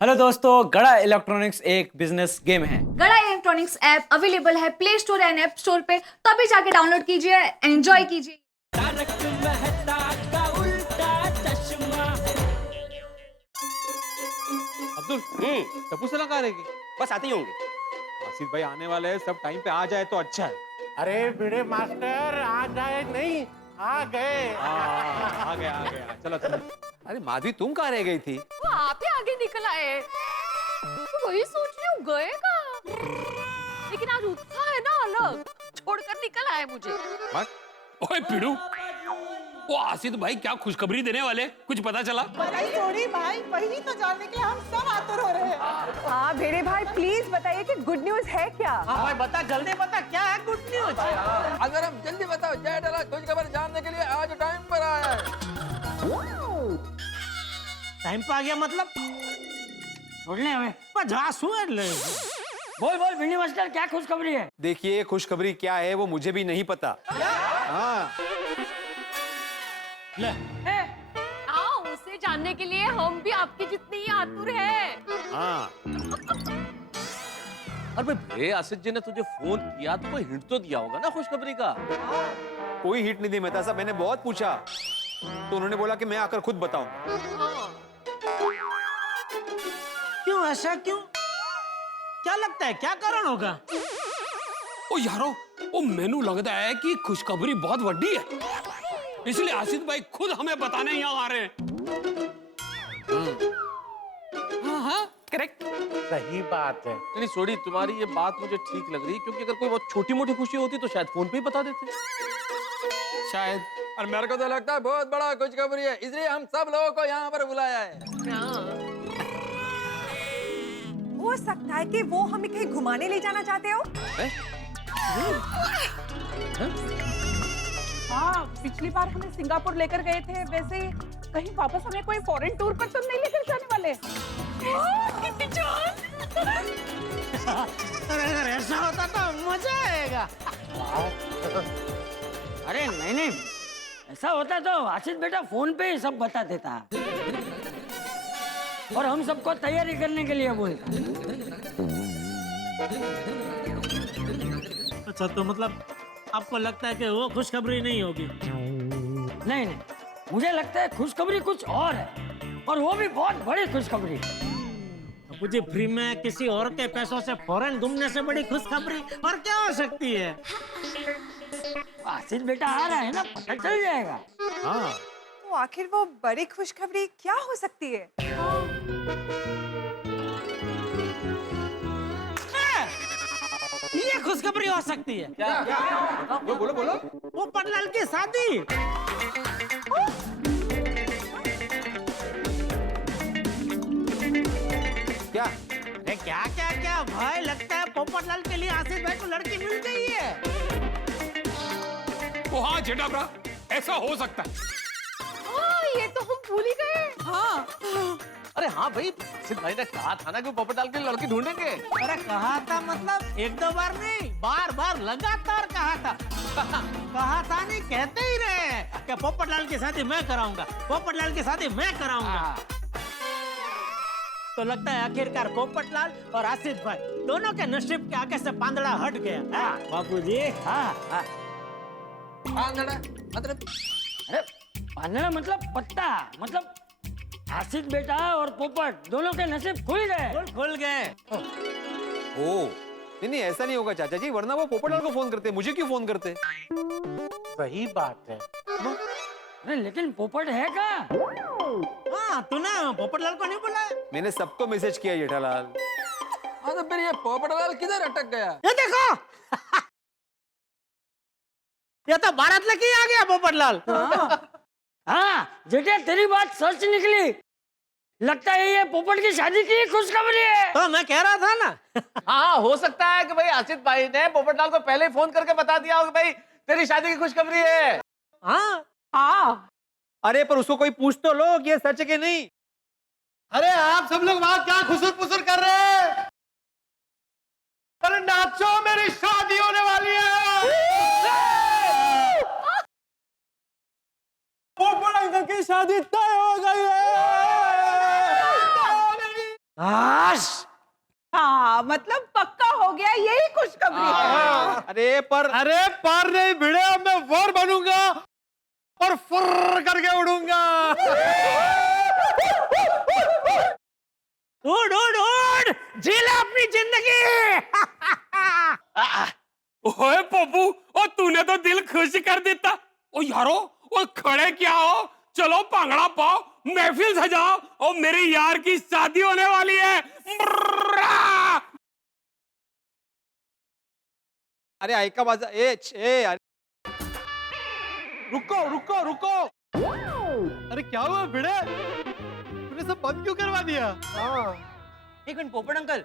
Hello दोस्तों, गड़ा electronics एक बिजनेस गेम है। गड़ा इलेक्ट्रॉनिक्स ऐप अवेलेबल है play store and app store पे, तो अभी जाके डाउनलोड कीजिए, एंजॉय कीजिए। अब्दुल टप्पू से लगा रहेगी। बस आते ही होंगे। आसिफ भाई आने वाले हैं, सब टाइम पे आ जाए तो अच्छा है। अरे भिड़े मास्टर आ जाए नहीं, आ गए। आ गया चलो चलो। अरे माधवी, तुम कहाँ रह गई थी? वो आप ही आगे निकल आए। तो वही सोच रही हूँ गए कहाँ, लेकिन आज उत्साह है ना अलग, छोड़कर निकल आए मुझे। ओए पिड़ू, वो आसिफ भाई क्या खुशखबरी देने वाले, कुछ पता चला? बधाई थोड़ी भाई, वही तो जानने के लिए हम सब आतुर हो रहे हैं। हाँ भेड़े भाई, प्लीज बताइए कि गुड न्यूज है क्या? हाँ भाई बता, जल्दी बता, क्या है गुड न्यूज? अगर हम जल्दी बताओ, जय डला खुशखबर जानने के लिए आज टाइम पर आया है। टाइम पे आ गया मतलब? छोड़ने हमें। बोल बोल भिंडी मास्टर, क्या खुशखबरी है? देखिए, खुशखबरी क्या है वो मुझे भी नहीं पता। हाँ, आओ, उसे जानने के लिए हम भी आपके जितने ही आतुर हैं। हाँ। अरे भाई, आसिफ जी ने तुझे फोन किया तो कोई हिंट तो दिया होगा ना खुशखबरी का? कोई हिट नहीं दी मेहता साहब, मैंने बहुत पूछा तो उन्होंने बोला कि मैं आकर खुद बताऊं। हाँ। क्यों ऐसा क्यों? क्या लगता है क्या कारण होगा? ओ यारो, वो मैनू लगता है कि खुशखबरी बहुत बड़ी है, इसलिए आसिफ भाई खुद हमें बताने यहाँ आ रहे हैं। हाँ करेक्ट। सही बात है। नहीं सोडी, तुम्हारी ये बात मुझे ठीक लग रही है, क्योंकि अगर कोई बहुत छोटी मोटी खुशी होती तो शायद फोन पे ही बता देते। शायद। और मेरे को तो लगता है बहुत बड़ा खुशखबरी है, इसलिए हम सब लोगों को यहाँ पर बुलाया है। हो सकता है कि वो हमें कहीं घुमाने ले जाना चाहते हो। हाँ, पिछली बार हमें सिंगापुर लेकर गए थे, वैसे ही कहीं वापस हमें कोई फॉरेन टूर पर तो नहीं लेकर जाने वाले। अरे ऐसा होता तो मजा आएगा। अरे नहीं, ऐसा होता तो आसिफ बेटा फोन पे ही सब बता देता और हम सबको तैयारी करने के लिए बोलता। अच्छा, तो मतलब आपको लगता है कि वो खुशखबरी नहीं होगी? नहीं, मुझे लगता है खुशखबरी कुछ और है, और वो भी बहुत बड़ी खुशखबरी। मुझे फ्री में किसी और के पैसों से फॉरेन घूमने से बड़ी खुशखबरी और क्या हो सकती है? आसिफ बेटा आ रहा है ना, पता चल जाएगा। हाँ, तो आखिर वो बड़ी खुशखबरी क्या हो सकती है? ये खुशखबरी हो सकती है। क्या? बोलो। वो पटलाल की शादी। क्या? अरे क्या भाई, लगता है पोपटलाल के लिए आसिफ भाई को लड़की मिल गई है। ओ हाँ जेठाब्रा, ऐसा हो सकता है। ये तो हम भूल ही गए। हाँ, अरे हाँ भाई, आसिफ भाई ने कहा था ना कि पोपटलाल के लिए लड़की ढूंढेंगे। अरे कहा था मतलब एक दो बार नहीं, बार लगातार कहा था। कहा था नहीं, कहते ही रहे कि पोपटलाल की शादी मैं कराऊंगा, पोपटलाल की शादी मैं कराऊंगा। तो लगता है आखिरकार पोपटलाल और आसिफ भाई दोनों के नसीब के आगे से पांदड़ा हट गया। बापूजी। हाँ। मतलब अरे पांदड़ा मतलब पत्ता, मतलब आसिफ बेटा और पोपट दोनों के नसीब खुल गए। खुल गए। ओ नहीं, ऐसा नहीं होगा चाचा जी, वरना वो पोपटलाल को फोन करते, मुझे क्यों फोन करते? सही बात है। अरे लेकिन पोपट है कहाँ? हाँ, तूने पोपटलाल को नहीं बुलाया? मैंने सबको मैसेज किया जेठालाल। हाँ, तो फिर ये पोपटलाल किधर अटक गया? ये देखो। ये तो भारत लेके आ गया पोपटलाल। हाँ जेठिया, तेरी बात सच निकली। लगता है ये पोपट की शादी की खुशखबरी है। तो मैं कह रहा था ना। हाँ, हो सकता है कि भाई आसिफ भाई ने पोपटलाल को पहले ही फोन करके बता दिया हो कि भाई तेरी शादी की खुशखबरी है। हाँ। अरे पर उसको कोई पूछ तो लो कि ये सच है कि नहीं। अरे आप सब लोग वहां क्या खुसुर पुसुर कर रहे हैं? अरे नाचो, मेरी शादी होने वाली है। पोपट अंकल की शादी तय हो गई है। आश हाँ मतलब पक्का हो गया, यही खुशखबरी है। अरे पर नहीं भिड़े, अब मैं वर बनूंगा और फुर्र करके उड़ूंगा। उड़ उड़ उड़, जी ले अपनी जिंदगी। ओए पप्पू, ओ तूने तो दिल खुश कर देता। ओ यारो, ओ खड़े क्या हो, चलो भांगड़ा पाओ, महफिल सजाओ, और मेरे यार की शादी होने वाली है। अरे ऐका माझा अरे रुको रुको रुको, अरे क्या हुआ भिड़े, तूने सब बंद क्यों करवा दिया? एक मिनट पोपट अंकल,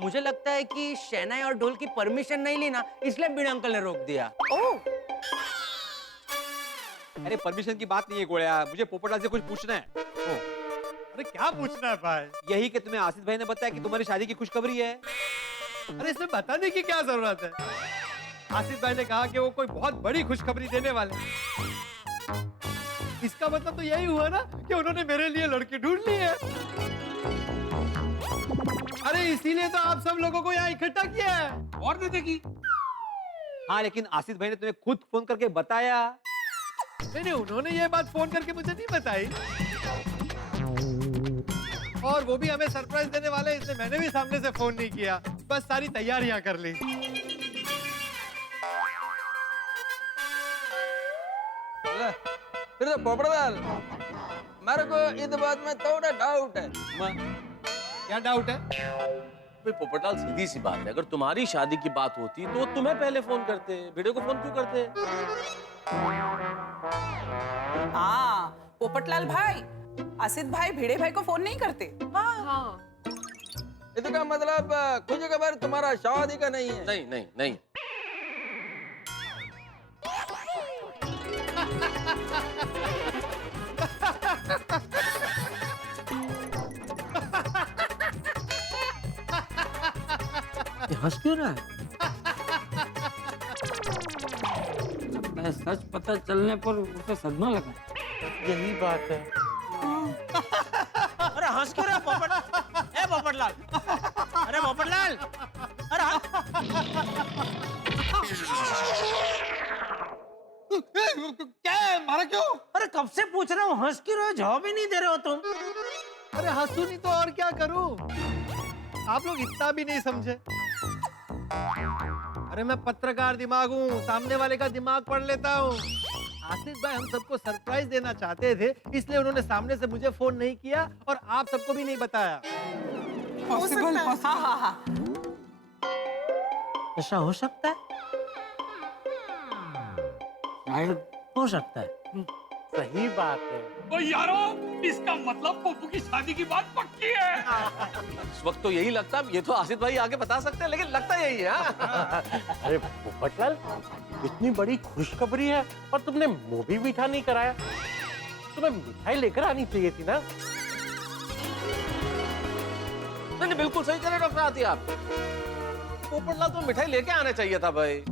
मुझे लगता है कि शहनाई और ढोल की परमिशन नहीं ली ना, इसलिए भिड़े अंकल ने रोक दिया। अरे परमिशन की बात नहीं है गोळ्या, मुझे पोपटलाल से कुछ पूछना है। अरे क्या पूछना है भाई? यही कि तुम्हें आसिफ भाई ने बताया कि तुम्हारी शादी की खुशखबरी है। अरे इसमें बताने की क्या जरूरत है? आसिफ भाई ने कहा कि वो कोई बहुत बड़ी खुशखबरी देने वाले हैं। इसका मतलब तो यही हुआ ना कि उन्होंने मेरे लिए लड़की ढूंढ ली है। अरे इसीलिए तो आप सब लोगों को यहाँ इकट्ठा किया है। और नहीं देखी? हाँ लेकिन आसिफ भाई ने तुम्हें खुद फोन करके बताया। नहीं, उन्होंने ये बात फोन करके मुझे नहीं बताई, और वो भी हमें सरप्राइज देने वाले, इसलिए मैंने भी सामने से फोन नहीं किया, बस सारी तैयारियां कर ली। फिर तो पोपटलाल, मेरे को इस बात में थोड़ा डाउट है। क्या डाउट है? भाई पोपटलाल, सीधी सी बात है, अगर तुम्हारी शादी की बात होती तो तुम्हें पहले फोन करते, भिड़े को फोन क्यों करते? हाँ पोपटलाल भाई, आसिफ भाई भिड़े भाई को फोन नहीं करते। हाँ। इसका मतलब खुश खबर तुम्हारा शादी का नहीं है? नहीं नहीं नहीं। हंस क्यों रहा है? सच पता चलने पर उसे सदमा लगा। यही बात है। अरे हंस क्यों रहा पोपट? ए पोपटलाल, अरे पोपटलाल, अरे क्या है, मारा क्यों? अरे कब से पूछ रहा हूँ, हंस क्यों रहे हो? जवाब ही नहीं दे रहे हो तुम। अरे हंसू नहीं तो और क्या करूं? आप लोग इतना भी नहीं समझे। अरे मैं पत्रकार दिमाग हूँ, सामने वाले का दिमाग पढ़ लेता हूँ। आसिफ भाई हम सबको सरप्राइज देना चाहते थे, इसलिए उन्होंने सामने से मुझे फोन नहीं किया और आप सबको भी नहीं बताया। पॉसिबल? हाँ हाँ हाँ, ऐसा हो सकता है, शायद हो सकता है। सही बात है। ओ यारो, इसका मतलब पप्पू की शादी की बात पक्की है। इस वक्त तो यही लगता है, ये तो आसिफ भाई आगे बता सकते हैं, लेकिन लगता यही है। अरे पोपटलाल, इतनी बड़ी खुशखबरी है और तुमने मुंह भी मीठा नहीं कराया। तुम्हें मिठाई लेकर आनी चाहिए थी ना। नहीं, बिल्कुल सही कह रहे डॉक्टर आती आप। पोपटलाल तो मिठाई लेके आना चाहिए था भाई।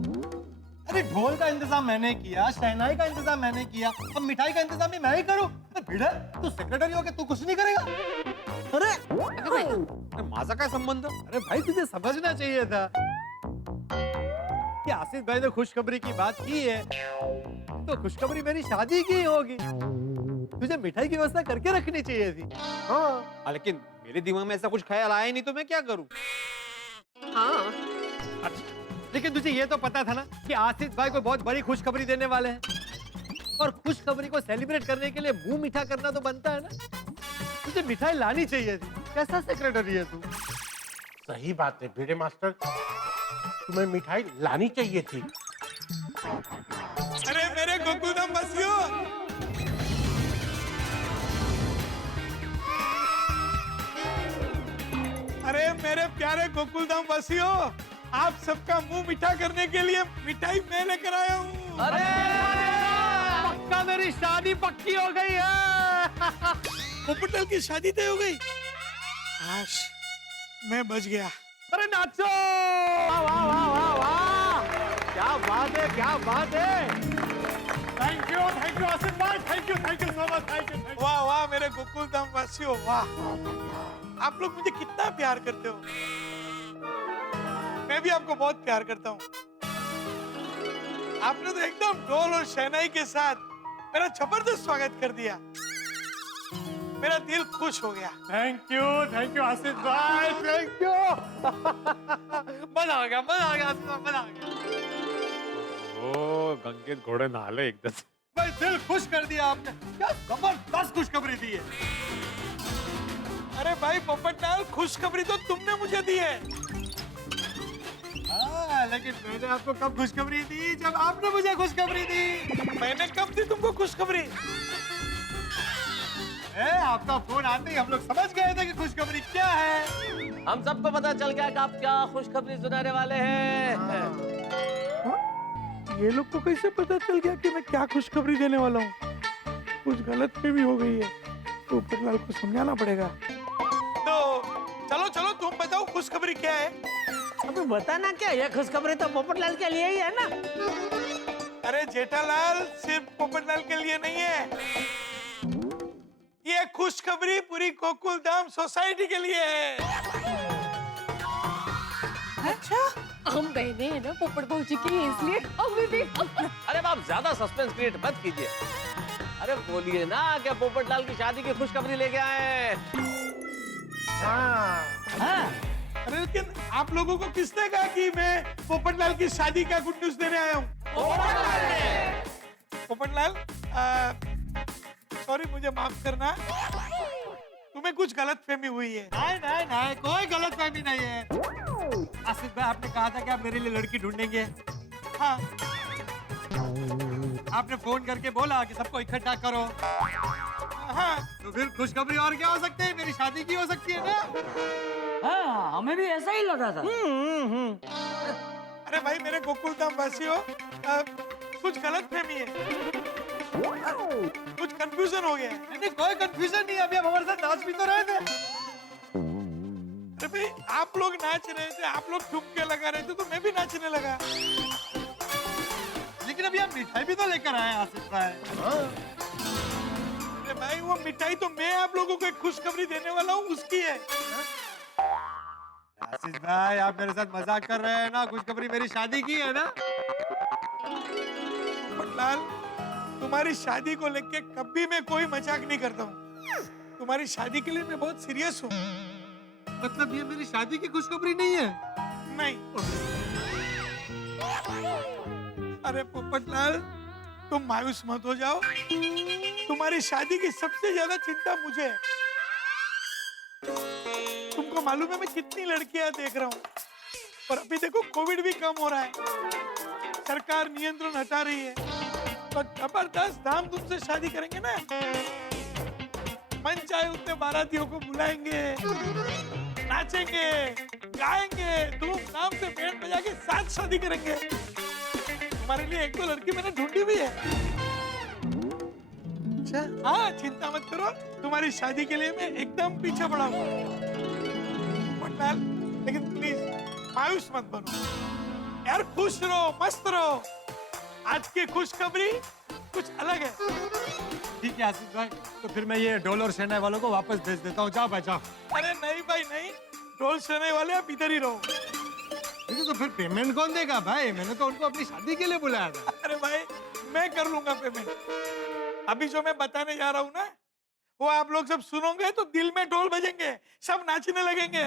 अरे ढोल का इंतजाम मैंने किया, शहनाई का इंतजाम मैंने किया, अब मिठाई का इंतजाम भी मैं ही करूं? भिड़ा, तू सेक्रेटरी हो के तू कुछ नहीं करेगा? अरे माझा काय संबंध? अरे भाई तुझे समझना चाहिए था कि आसिफ भाई ने खुशखबरी की बात की है तो खुशखबरी मेरी शादी की होगी। तुझे मिठाई की व्यवस्था करके रखनी चाहिए थी। हाँ, लेकिन मेरे दिमाग में ऐसा कुछ ख्याल आया ही नहीं, तो मैं क्या करूं? हाँ। अच्छा, लेकिन तुझे ये तो पता था ना कि आसिफ भाई को बहुत बड़ी खुशखबरी देने वाले हैं, और खुशखबरी को सेलिब्रेट करने के लिए मुंह मीठा करना तो बनता है ना। तुझे मिठाई लानी चाहिए थी। कैसा सेक्रेटरी है तू? सही बात है भिड़े मास्टर, तुम्हें मिठाई लानी चाहिए थी। अरे मेरे गोकुलधाम बसियो, अरे मेरे प्यारे गोकुलधाम बसियो, आप सबका मुंह मीठा करने के लिए मिठाई मैं लेकर आया हूँ। अरे पक्का मेरी शादी पक्की हो गई है। पोपटलाल की शादी तय हो गई। आश, मैं बच गया। अरे नाचो! वाह वाह वाह वाह वाह! क्या बात है, क्या बात है! थैंक यू आसिफ भाई, thank you so much, thank you. वाह वाह मेरे गोकुल धाम वासियों, वाह आप लोग मुझे कितना प्यार करते हो। मैं भी आपको बहुत प्यार करता हूँ। आपने तो एकदम ढोल और शहनाई के साथ मेरा जबरदस्त स्वागत कर दिया। मेरा दिल खुश हो गया। थैंक यू आसिफ भाई, थैंक यू। मजा आ गया आसिफ भाई, मजा आ गया। ओ गंगे घोड़े नहाले एकदम। भाई दिल खुश कर दिया आपने, क्या जबरदस्त खुशखबरी दी है। अरे भाई पोपटलाल, खुशखबरी तो तुमने मुझे दी है। लेकिन मैंने आपको कब खुशखबरी दी? जब आपने मुझे खुशखबरी दी। मैंने कब दी तुमको खुशखबरी? आपका फोन आते ही हम लोग समझ गए थे कि खुशखबरी क्या है। हम सबको पता चल गया कि आप क्या खुशखबरी सुनाने वाले हैं। ये लोग को कैसे पता चल गया कि मैं क्या खुशखबरी देने वाला हूँ? कुछ गलत भी हो गई है, पोपटलाल को समझाना पड़ेगा। तो चलो तुम बताओ खुशखबरी क्या है? अबे बताना क्या, ये खुशखबरी तो पोपटलाल के लिए ही है ना। अरे जेठालाल, सिर्फ पोपटलाल के लिए नहीं है, ये खुशखबरी पूरी गोकुल धाम सोसाइटी के लिए है। अच्छा, हम बहने हैं ना पोपट भाजी की, इसलिए हमें भी। अरे आप ज्यादा सस्पेंस क्रिएट मत कीजिए। अरे बोलिए ना क्या पोपटलाल की शादी की खुशखबरी लेके आए। अरे लेकिन आप लोगों को किसने कहा कि मैं पोपटलाल की शादी का गुड न्यूज देने आया हूँ? पोपटलाल, सॉरी, मुझे माफ करना, तुम्हें कुछ गलतफहमी हुई है। नहीं, कोई गलतफहमी नहीं है। आसिफ भाई, आपने कहा था कि आप मेरे लिए लड़की ढूंढेंगे। हाँ, आपने फोन करके बोला कि सबको इकट्ठा करो। हाँ, तो फिर खुशखबरी और क्या हो सकती है? मेरी शादी की हो सकती है ना। हाँ, हमें भी ऐसा ही लगा था। अरे भाई मेरे गोकुल धाम वासियों, कुछ गलतफहमी है, कुछ कंफ्यूजन हो गया है। नहीं, कोई कंफ्यूजन नहीं। अभी आप हमारे साथ नाच भी तो रहे थे। अरे भाई आप लोग नाच रहे थे, आप लोग ठुमके लगा रहे थे, तो मैं भी नाचने लगा। लेकिन अभी आप मिठाई भी तो लेकर आए आसिफ भाई। अरे भाई वो मिठाई तो मैं आप लोगों को एक खुशखबरी देने वाला हूँ, उसकी है। आसिफ भाई, आप मेरे साथ मजाक कर रहे हैं ना? खुशखबरी मेरी शादी की है ना। पटलाल, तुम्हारी शादी को लेके कभी मैं कोई मजाक नहीं करता हूँ। तुम्हारी शादी के लिए मैं बहुत सीरियस हूँ। मतलब ये मेरी शादी की खुशखबरी नहीं है? नहीं। अरे पोपटलाल, तुम मायूस मत हो जाओ। तुम्हारी शादी की सबसे ज्यादा चिंता मुझे है। तुमको मालूम है मैं कितनी लड़कियां देख रहा हूँ, और अभी देखो कोविड भी कम हो रहा है, सरकार नियंत्रण हटा रही है, तो जबरदस्त धामधूम से शादी करेंगे ना। मन चाहे उतने बारातियों को बुलाएंगे, नाचेंगे, गाएंगे, धूमधाम से बैंड बजा के साथ शादी करेंगे। तुम्हारे लिए एक दो लड़की मैंने ढूंढी भी है। अच्छा, हाँ, चिंता मत करो, तुम्हारी शादी के लिए मैं एकदम पीछे पड़ा हूँ। लेकिन प्लीज मायूस मत बनो यार, खुश रहो, मस्त रहो। आज की खुशखबरी कुछ अलग है। ठीक है आसिफ भाई, तो फिर मैं ये ढोल और शहनाई वालों को वापस भेज देता हूँ। जाओ भाई जाओ। अरे नहीं भाई नहीं, ढोल शहनाई वाले आप इधर ही रहो। तो फिर पेमेंट कौन देगा भाई? मैंने तो उनको अपनी शादी के लिए बुलाया था। अरे भाई मैं कर लूंगा पेमेंट। अभी जो मैं बताने जा रहा हूँ ना, वो आप लोग सब सुनोगे तो दिल में ढोल बजेंगे, सब नाचने लगेंगे।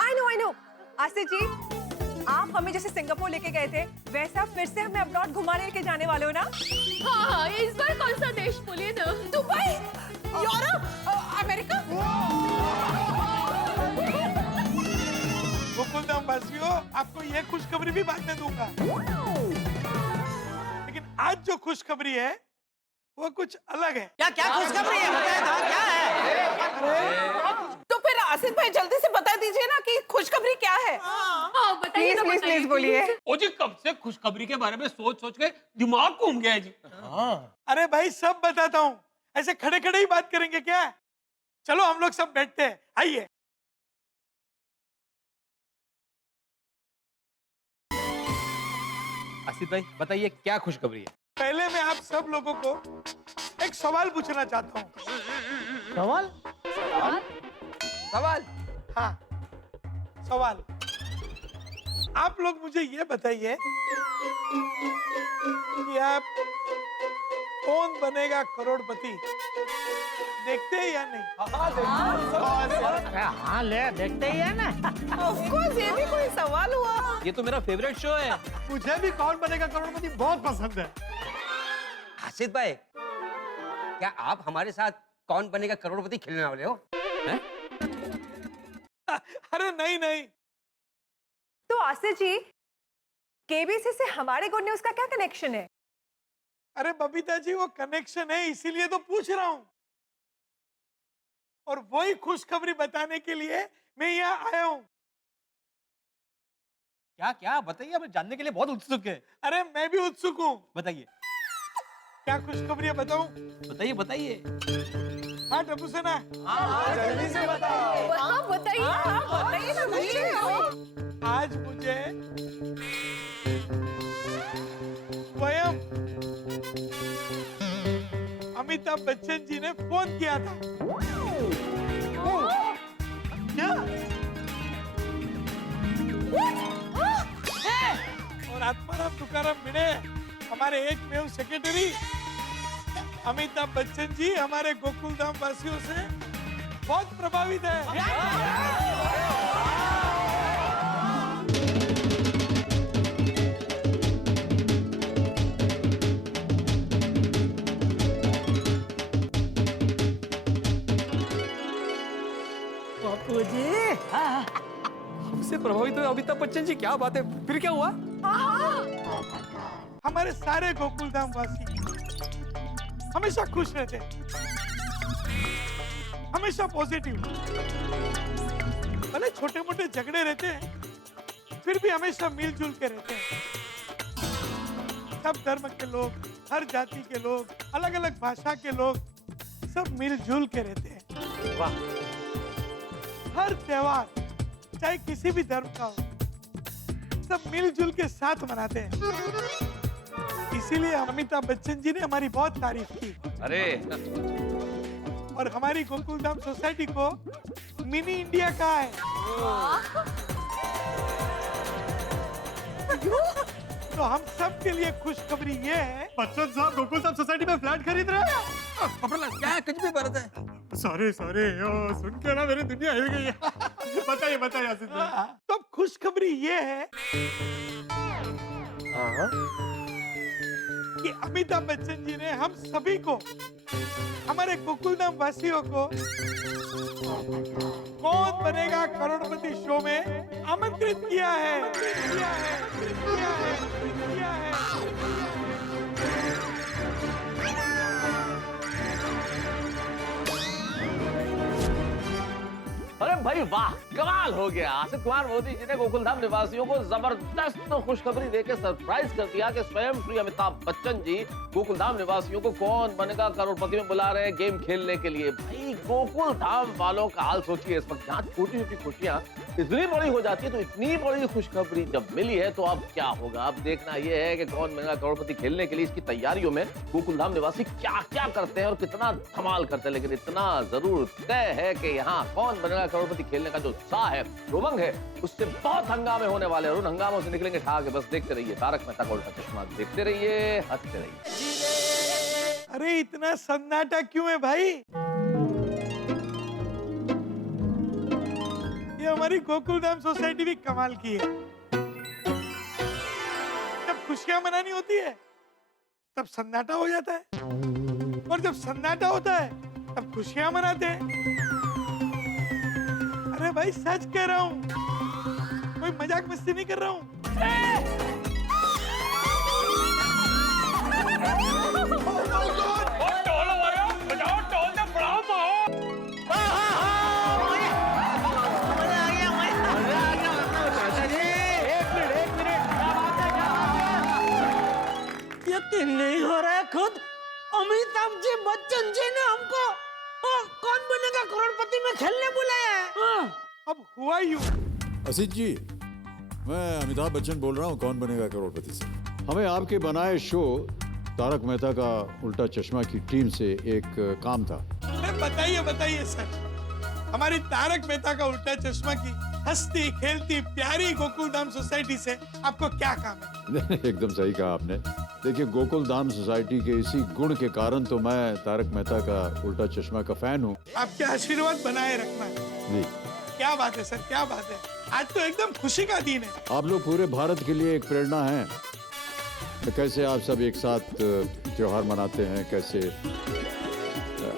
आई नो आसिफ जी, आप हमें जैसे सिंगापुर लेके गए थे, वैसा फिर से हमें अब्रॉड घुमाने लेके जाने वाले हो ना? हाँ, इस बार कौन सा देश बोलिए ना? Dubai, Europe, America. Gokul Dham वासियों, आपको ये खुशखबरी भी बाद में दूंगा, लेकिन आज जो खुशखबरी है वो कुछ अलग है। क्या खुशखबरी है? बताइए तो, क्या है? तो फिर आसिफ भाई जल्दी से बता दीजिए ना कि खुशखबरी क्या है। हाँ, बताइए ना, प्लीज बताइए, बोलिए। ओ जी, कब से खुशखबरी के बारे में सोच सोच के दिमाग घूम गया है जी। अरे भाई सब बताता हूँ, ऐसे खड़े खड़े ही बात करेंगे क्या? चलो हम लोग सब बैठते हैं, आइए। आसिफ भाई बताइए क्या खुशखबरी है? पहले मैं आप सब लोगों को एक सवाल पूछना चाहता हूँ। सवाल? सवाल? हाँ, सवाल। आप लोग मुझे ये बताइए कि आप कौन बनेगा करोड़पति देखते हैं या नहीं? अरे हाँ ले देखते ही है ना। ऑफ कोर्स, ये भी कोई सवाल हुआ? ये तो मेरा फेवरेट शो है। मुझे भी कौन बनेगा करोड़पति बहुत पसंद है। आसिफ भाई, क्या आप हमारे साथ कौन बनेगा करोड़पति खेलने वाले हो? अरे नहीं नहीं। तो आसिफ जी, केबीसी से हमारे गुड न्यूज का क्या कनेक्शन है? अरे बबीता जी, वो कनेक्शन है, इसीलिए तो पूछ रहा हूँ। और वही खुशखबरी बताने के लिए मैं यहाँ आया हूँ। क्या क्या बताइए, हमें जानने के लिए बहुत उत्सुक है। अरे मैं भी उत्सुक हूँ। बताइए क्या खुशखबरी है, बताऊं? बताइए बताइए। हाँ टप्पू सेना, जल्दी से बताओ। हाँ बताइए, बताइए ना बताइए। आज मुझे स्वयं अमिताभ बच्चन जी ने फोन किया था। क्या? और आत्माराम तुकाराम भिड़े, हमारे एकमेव सेक्रेटरी अमिताभ बच्चन जी हमारे गोकुल धाम वासियों से बहुत प्रभावित है। पप्पू जी, हमसे प्रभावित हुए अमिताभ बच्चन जी, क्या बात है? फिर क्या हुआ? हमारे सारे गोकुल धाम वासी हमेशा खुश रहते हैं, हमेशा पॉजिटिव। भले छोटे मोटे झगड़े रहते हैं, फिर भी हमेशा मिलजुल के रहते हैं। सब धर्म के लोग, हर जाति के लोग, अलग अलग भाषा के लोग, सब मिलजुल के रहते हैं। वाह। हर त्योहार चाहे किसी भी धर्म का हो, सब मिलजुल के साथ मनाते हैं। इसीलिए अमिताभ बच्चन जी ने हमारी बहुत तारीफ की। अरे और हमारी गोकुल धाम सोसाइटी को मिनी इंडिया कहा है। तो हम सब के लिए खुशखबरी ये है। बच्चन साहब गोकुल धाम सोसाइटी में फ्लैट खरीद रहे हैं। क्या कुछ भी बरत है? सॉरी सॉरी, सुन के ना मेरी दुनिया हिल गई है। बताइए बताइए आसिफ भाई। तो अब खुशखबरी ये है कि अमिताभ बच्चन जी ने हम सभी को, हमारे गोकुल धाम वासियों को कौन बनेगा करोड़पति शो में आमंत्रित किया है। अरे भाई वाह, कमाल हो गया। आसिफ कुमार मोदी जी ने गोकुलधाम निवासियों को जबरदस्त खुशखबरी देकर सरप्राइज कर दिया कि स्वयं श्री अमिताभ बच्चन जी गोकुलधाम निवासियों को कौन बनेगा करोड़पति में बुला रहे हैं गेम खेलने के लिए। भाई गोकुलधाम वालों का हाल सोचिए, इस वक्त जहाँ छोटी छोटी खुशियां इतनी बड़ी हो जाती है, तो इतनी बड़ी खुशखबरी जब मिली है तो अब क्या होगा। अब देखना यह है कि कौन बनेगा करोड़पति खेलने के लिए इसकी तैयारियों में गोकुलधाम निवासी क्या क्या करते हैं और कितना धमाल करते हैं। लेकिन इतना जरूर तय है कि यहाँ कौन बनेगा करोड़पति खेलने का जो उत्साह है, उमंग है, उससे बहुत हंगामे होने वाले हैं और उन हंगामों से निकलेंगे ठाके। बस देखते रहिए तारक मेहता का उल्टा चश्मा, देखते रहिए, हंसते रहिए। अरे इतना सन्नाटा क्यों है भाई? ये हमारी गोकुल धाम सोसाइटी भी कमाल की है। जब खुशियां मनानी होती है तब सन्नाटा हो जाता है, और जब सन्नाटा होता है तब खुशियां मनाते हैं। अरे भाई सच कह रहा हूँ, कोई मजाक मस्ती नहीं कर रहा हूँ। यकीन नहीं हो रहा है, खुद अमिताभ जी बच्चन जी ने हमको कौन बनेगा करोड़पति में खेलने बुलाया है। अब हुआ यूं, असित जी, मैं अमिताभ बच्चन बोल रहा हूँ कौन बनेगा करोड़पति से। हमें आपके बनाए शो तारक मेहता का उल्टा चश्मा की टीम से एक काम था। अरे बताइए बताइए सर, हमारी तारक मेहता का उल्टा चश्मा की हंसती खेलती प्यारी गोकुल धाम सोसाइटी से आपको क्या काम है? एकदम सही कहा आपने। देखिए, गोकुल धाम सोसाइटी के इसी गुण के कारण तो मैं तारक मेहता का उल्टा चश्मा का फैन हूँ। आपके आशीर्वाद बनाए रखना। जी, क्या बात है सर, क्या बात है। आज तो एकदम खुशी का दिन है। आप लोग पूरे भारत के लिए एक प्रेरणा हैं। तो कैसे आप सब एक साथ त्योहार मनाते हैं, कैसे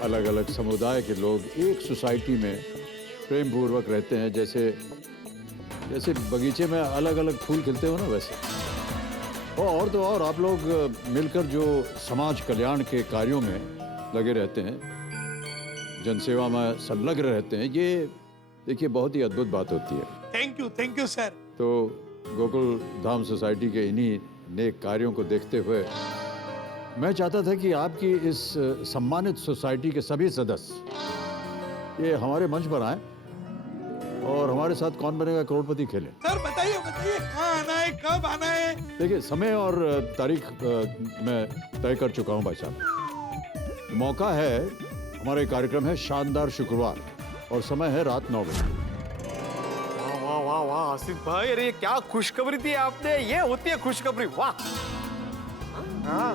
अलग अलग समुदाय के लोग एक सोसाइटी में प्रेम पूर्वक रहते हैं, जैसे जैसे बगीचे में अलग अलग फूल खिलते हो ना, वैसे। और तो और आप लोग मिलकर जो समाज कल्याण के कार्यों में लगे रहते हैं, जनसेवा में संलग्न रहते हैं, ये देखिए बहुत ही अद्भुत बात होती है। Thank you sir. तो गोकुल धाम सोसाइटी के इन्हीं नेक कार्यों को देखते हुए मैं चाहता था कि आपकी इस सम्मानित सोसाइटी के सभी सदस्य ये हमारे मंच पर आए और हमारे साथ कौन बनेगा करोड़पति खेलें। सर बताइए बताइए, कहाँ आना है, कब आना है? देखिए, समय और तारीख मैं तय कर चुका हूँ भाई साहब। मौका है, हमारा कार्यक्रम है शानदार शुक्रवार और समय है रात 9 बजे। वाह वाह वाह आसिफ भाई, अरे ये क्या खुशखबरी दी आपने। ये होती है खुशखबरी, वाह। हाँ।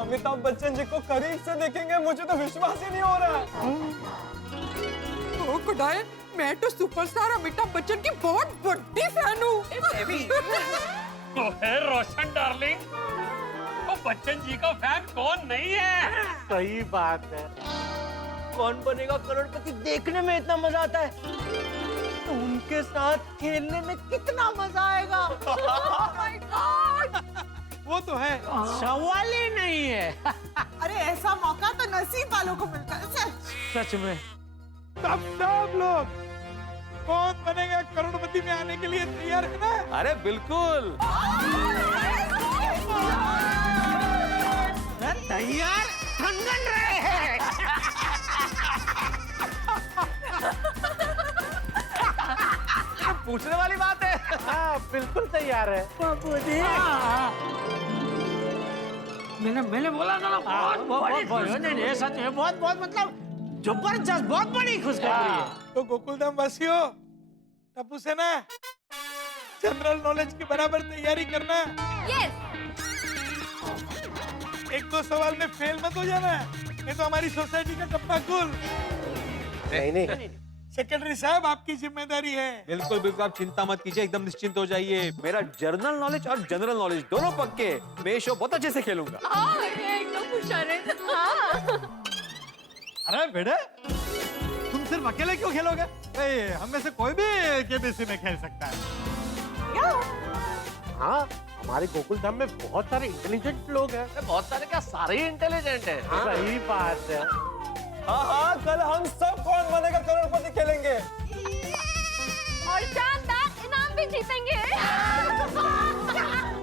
अमिताभ बच्चन जी को करीब से देखेंगे, मुझे तो विश्वास ही नहीं हो रहा है। ओ खुदाए, मैं तो सुपरस्टार अमिताभ बच्चन की बहुत बड़ी फैन हूँ। तो है रोशन डार्लिंग, तो बच्चन जी का फैन कौन नहीं है? सही बात है। कौन बनेगा करोड़पति देखने में इतना मजा आता है, तो उनके साथ खेलने में कितना मजा आएगा। वो तो है, सवाल ही नहीं है। अरे ऐसा मौका तो नसीब वालों को मिलता है सर। सच में तब सब लोग कौन बनेगा करोड़पति में आने के लिए तैयार है ना? अरे बिल्कुल। तैयार ठंडन रहे हैं। पूछने वाली बात है। हाँ, बिल्कुल तैयार है। बाबूजी, मैंने बोला था ना, नहीं सच में बहुत बहुत मतलब जबरदस्त, बहुत बड़ी खुशखबरी है। तो गोकुलधाम वासियों, टप्पू से ना जनरल नॉलेज की बराबर तैयारी करना। यस। एक दो सवाल में फेल मत हो जाना, ये तो हमारी सोसाइटी का टप्पा कुल। नहीं। सेक्रेटरी साहब, आपकी जिम्मेदारी है। बिल्कुल बिल्कुल, आप चिंता मत कीजिए, एकदम निश्चिंत हो जाइए। मेरा जर्नल नॉलेज और जनरल नॉलेज दोनों पक्के, मैं ये शो बहुत अच्छे से खेलूंगा। एकदम होशियार है। अरे बेटे, तुम सिर्फ अकेले क्यों खेलोगे? हम में से कोई भी केबीसी में खेल सकता है। हाँ, हमारे गोकुल धाम में बहुत सारे इंटेलिजेंट लोग हैं। बहुत सारे क्या, सारे ही इंटेलिजेंट है। सही बात है। हाँ, कल हम सब कौन बनेगा करोड़पति खेलेंगे और शानदार इनाम भी जीतेंगे।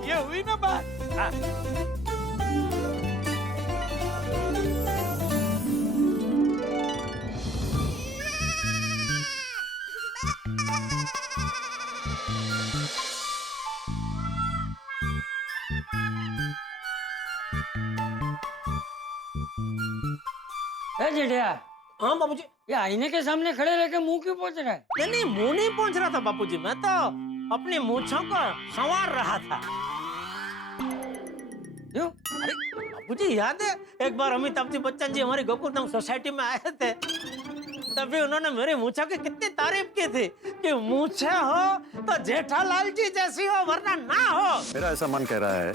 ये हुई ना बात। जेठिया, हाँ बाबूजी। ये आईने के सामने खड़े रह के मुंह क्यों पोंछ रहा है? नहीं मुंह नहीं पहुंच रहा था बापूजी, मैं तो अपनी मूंछों को संवार रहा था। क्यों? अरे बापूजी, याद है एक बार अमिताभ बच्चन जी हमारी गोकुलधाम सोसाइटी में आए थे, तभी उन्होंने मेरी मूंछों की कितनी तारीफ की थी कि मूंछे हो तो जेठालाल जी जैसी हो, वरना ना हो। मेरा ऐसा मन कह रहा है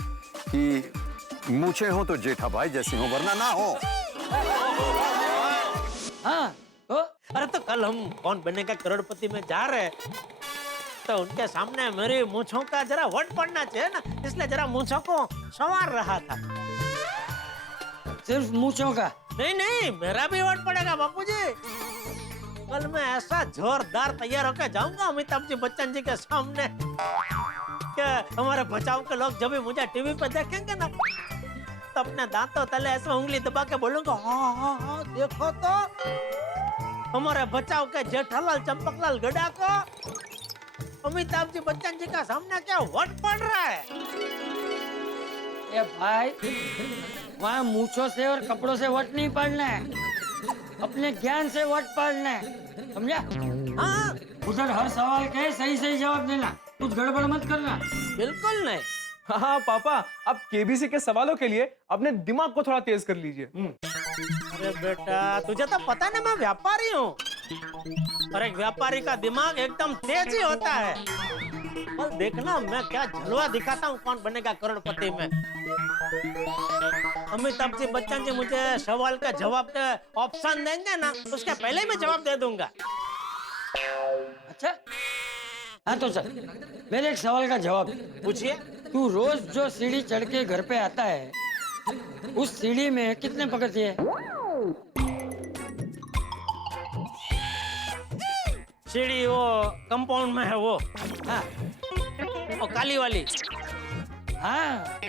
कि मूछें हो तो जेठा भाई जैसी हो, वरना ना हो। हाँ तो? अरे तो कल हम कौन बनेगा करोड़पति में जा रहे, तो उनके सामने मेरी मूंछों का जरा वट पड़ना चाहिए ना, इसलिए जरा मूंछों को संवार रहा था। सिर्फ मूंछों का? नहीं, मेरा भी वट पड़ेगा बापूजी। कल मैं ऐसा जोरदार तैयार होकर जाऊंगा अमिताभ बच्चन जी के सामने कि हमारे बचाव के लोग जब भी मुझे टीवी पे देखेंगे ना, तो अपने दांतों तले ऐसे उंगली दबा के बोलूंगा, हाँ देखो तो हमारे बचाव के जेठालाल चंपकलाल गड़ा को अमिताभ जी बच्चन जी का सामना क्या वट पड़ रहा है? ए भाई, वहाँ मूछों से और कपड़ों से वट नहीं पड़ना है, अपने ज्ञान से वट पड़ना है, समझा? हाँ उधर हर सवाल के सही सही जवाब देना, कुछ गड़बड़ मत करना। बिल्कुल नहीं। हाँ पापा, आप केबीसी के सवालों के लिए अपने दिमाग को थोड़ा तेज कर लीजिए। अरे बेटा, तुझे तो पता नहीं मैं व्यापारी हूँ, और एक व्यापारी का दिमाग एकदम तेज ही होता है। और देखना मैं क्या झलवा दिखाता हूँ कौन बनेगा करोड़पति में। अमिताभ जी बच्चन जी मुझे सवाल का जवाब के ऑप्शन देंगे ना, उसके पहले ही मैं जवाब दे दूंगा। अच्छा, हाँ तो चल, मेरे एक सवाल का जवाब पूछिए। तू रोज जो सीढ़ी चढ़ के घर पे आता है, उस सीढ़ी में कितने पगथिये हैं? सीढ़ी वो कंपाउंड में है वो। हाँ, वो काली वाली। हाँ,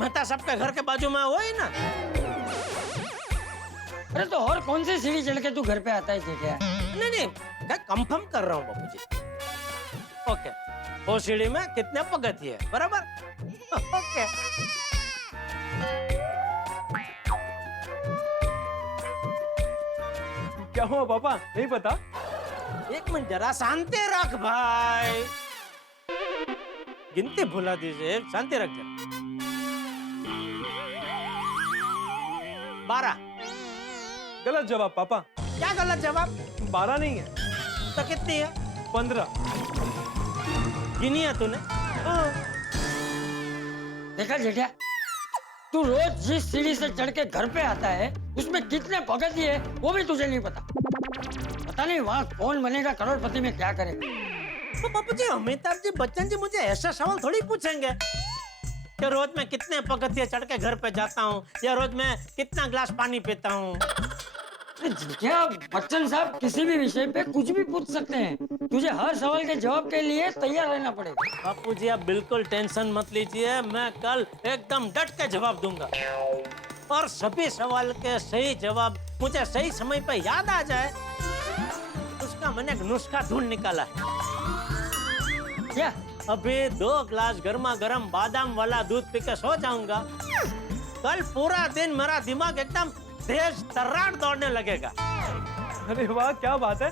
मेहता सबके घर के बाजू में वो ही ना। अरे तो और कौन सी सीढ़ी चढ़ के तू घर पे आता है जेठिया? नहीं, मैं कंफर्म कर रहा हूँ बाबूजी। ओके, वो सीढ़ी में कितने पगथिये है, बराबर? ओके। क्या हुआ पापा, नहीं पता? एक मिनट जरा शांति रख भाई, गिनती भुला दीजिए, शांति रख जा। 12। गलत जवाब पापा। क्या गलत जवाब? 12 नहीं है। तो कितनी है? 15। गिनी है तूने? देखा जेठिया, तू रोज जिस सीढ़ी से चढ़ के घर पे आता है, उसमें कितने पगथिये है वो भी तुझे नहीं पता। पता नहीं वहाँ कौन बनेगा करोड़पति में क्या करेगा। तो बापू जी, अमिताभ जी बच्चन जी मुझे ऐसा सवाल थोड़ी पूछेंगे कि रोज मैं कितने पगथिये चढ़ के घर पे जाता हूँ, या रोज मैं कितना ग्लास पानी पीता हूँ। क्या बच्चन साहब किसी भी विषय पे कुछ भी पूछ सकते हैं, तुझे हर सवाल के जवाब के लिए तैयार रहना पड़ेगा। बापू जी आप बिल्कुल टेंशन मत लीजिए, मैं कल एकदम डट के जवाब दूंगा, और सभी सवाल के सही जवाब मुझे सही समय पे याद आ जाए, उसका मैंने एक नुस्खा ढूंढ निकाला है। क्या? अभी 2 ग्लास गर्मा गर्म बादाम वाला दूध पी के सो जाऊंगा, कल पूरा दिन मेरा दिमाग एकदम तेज तर्रार दौड़ने लगेगा। अरे वाह, क्या बात है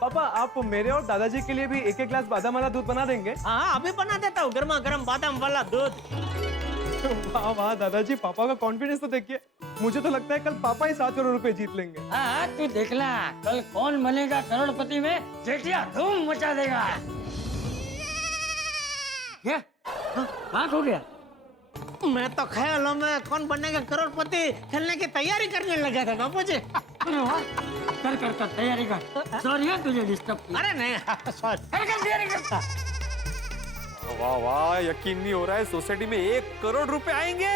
पापा, आप मेरे और दादाजी के लिए भी 1-1 ग्लास बादाम वाला दूध बना देंगे? हाँ, अभी बना देता हूँ गर्मा गर्म बादाम वाला दूध। वाह वाह दादाजी, पापा का कॉन्फिडेंस तो देखिए, मुझे तो लगता है कल पापा ही 7 करोड़ रुपए जीत लेंगे। हाँ, तू देखना कल कौन बनेगा करोड़पति में, जेठिया धूम मचा देगा। क्या? हाँ, हो गया? मैं तो ख्यालों में कौन बनेगा करोड़पति खेलने की तैयारी करने लगा था बापू जी। कर तैयारी कर। सॉरी है तुझे डिस्टर्ब किया। अरे नहीं, सॉरी। कर तैयारी करता। वाह वाह, यकीन नहीं हो रहा है सोसाइटी में 1 करोड़ रुपए आएंगे।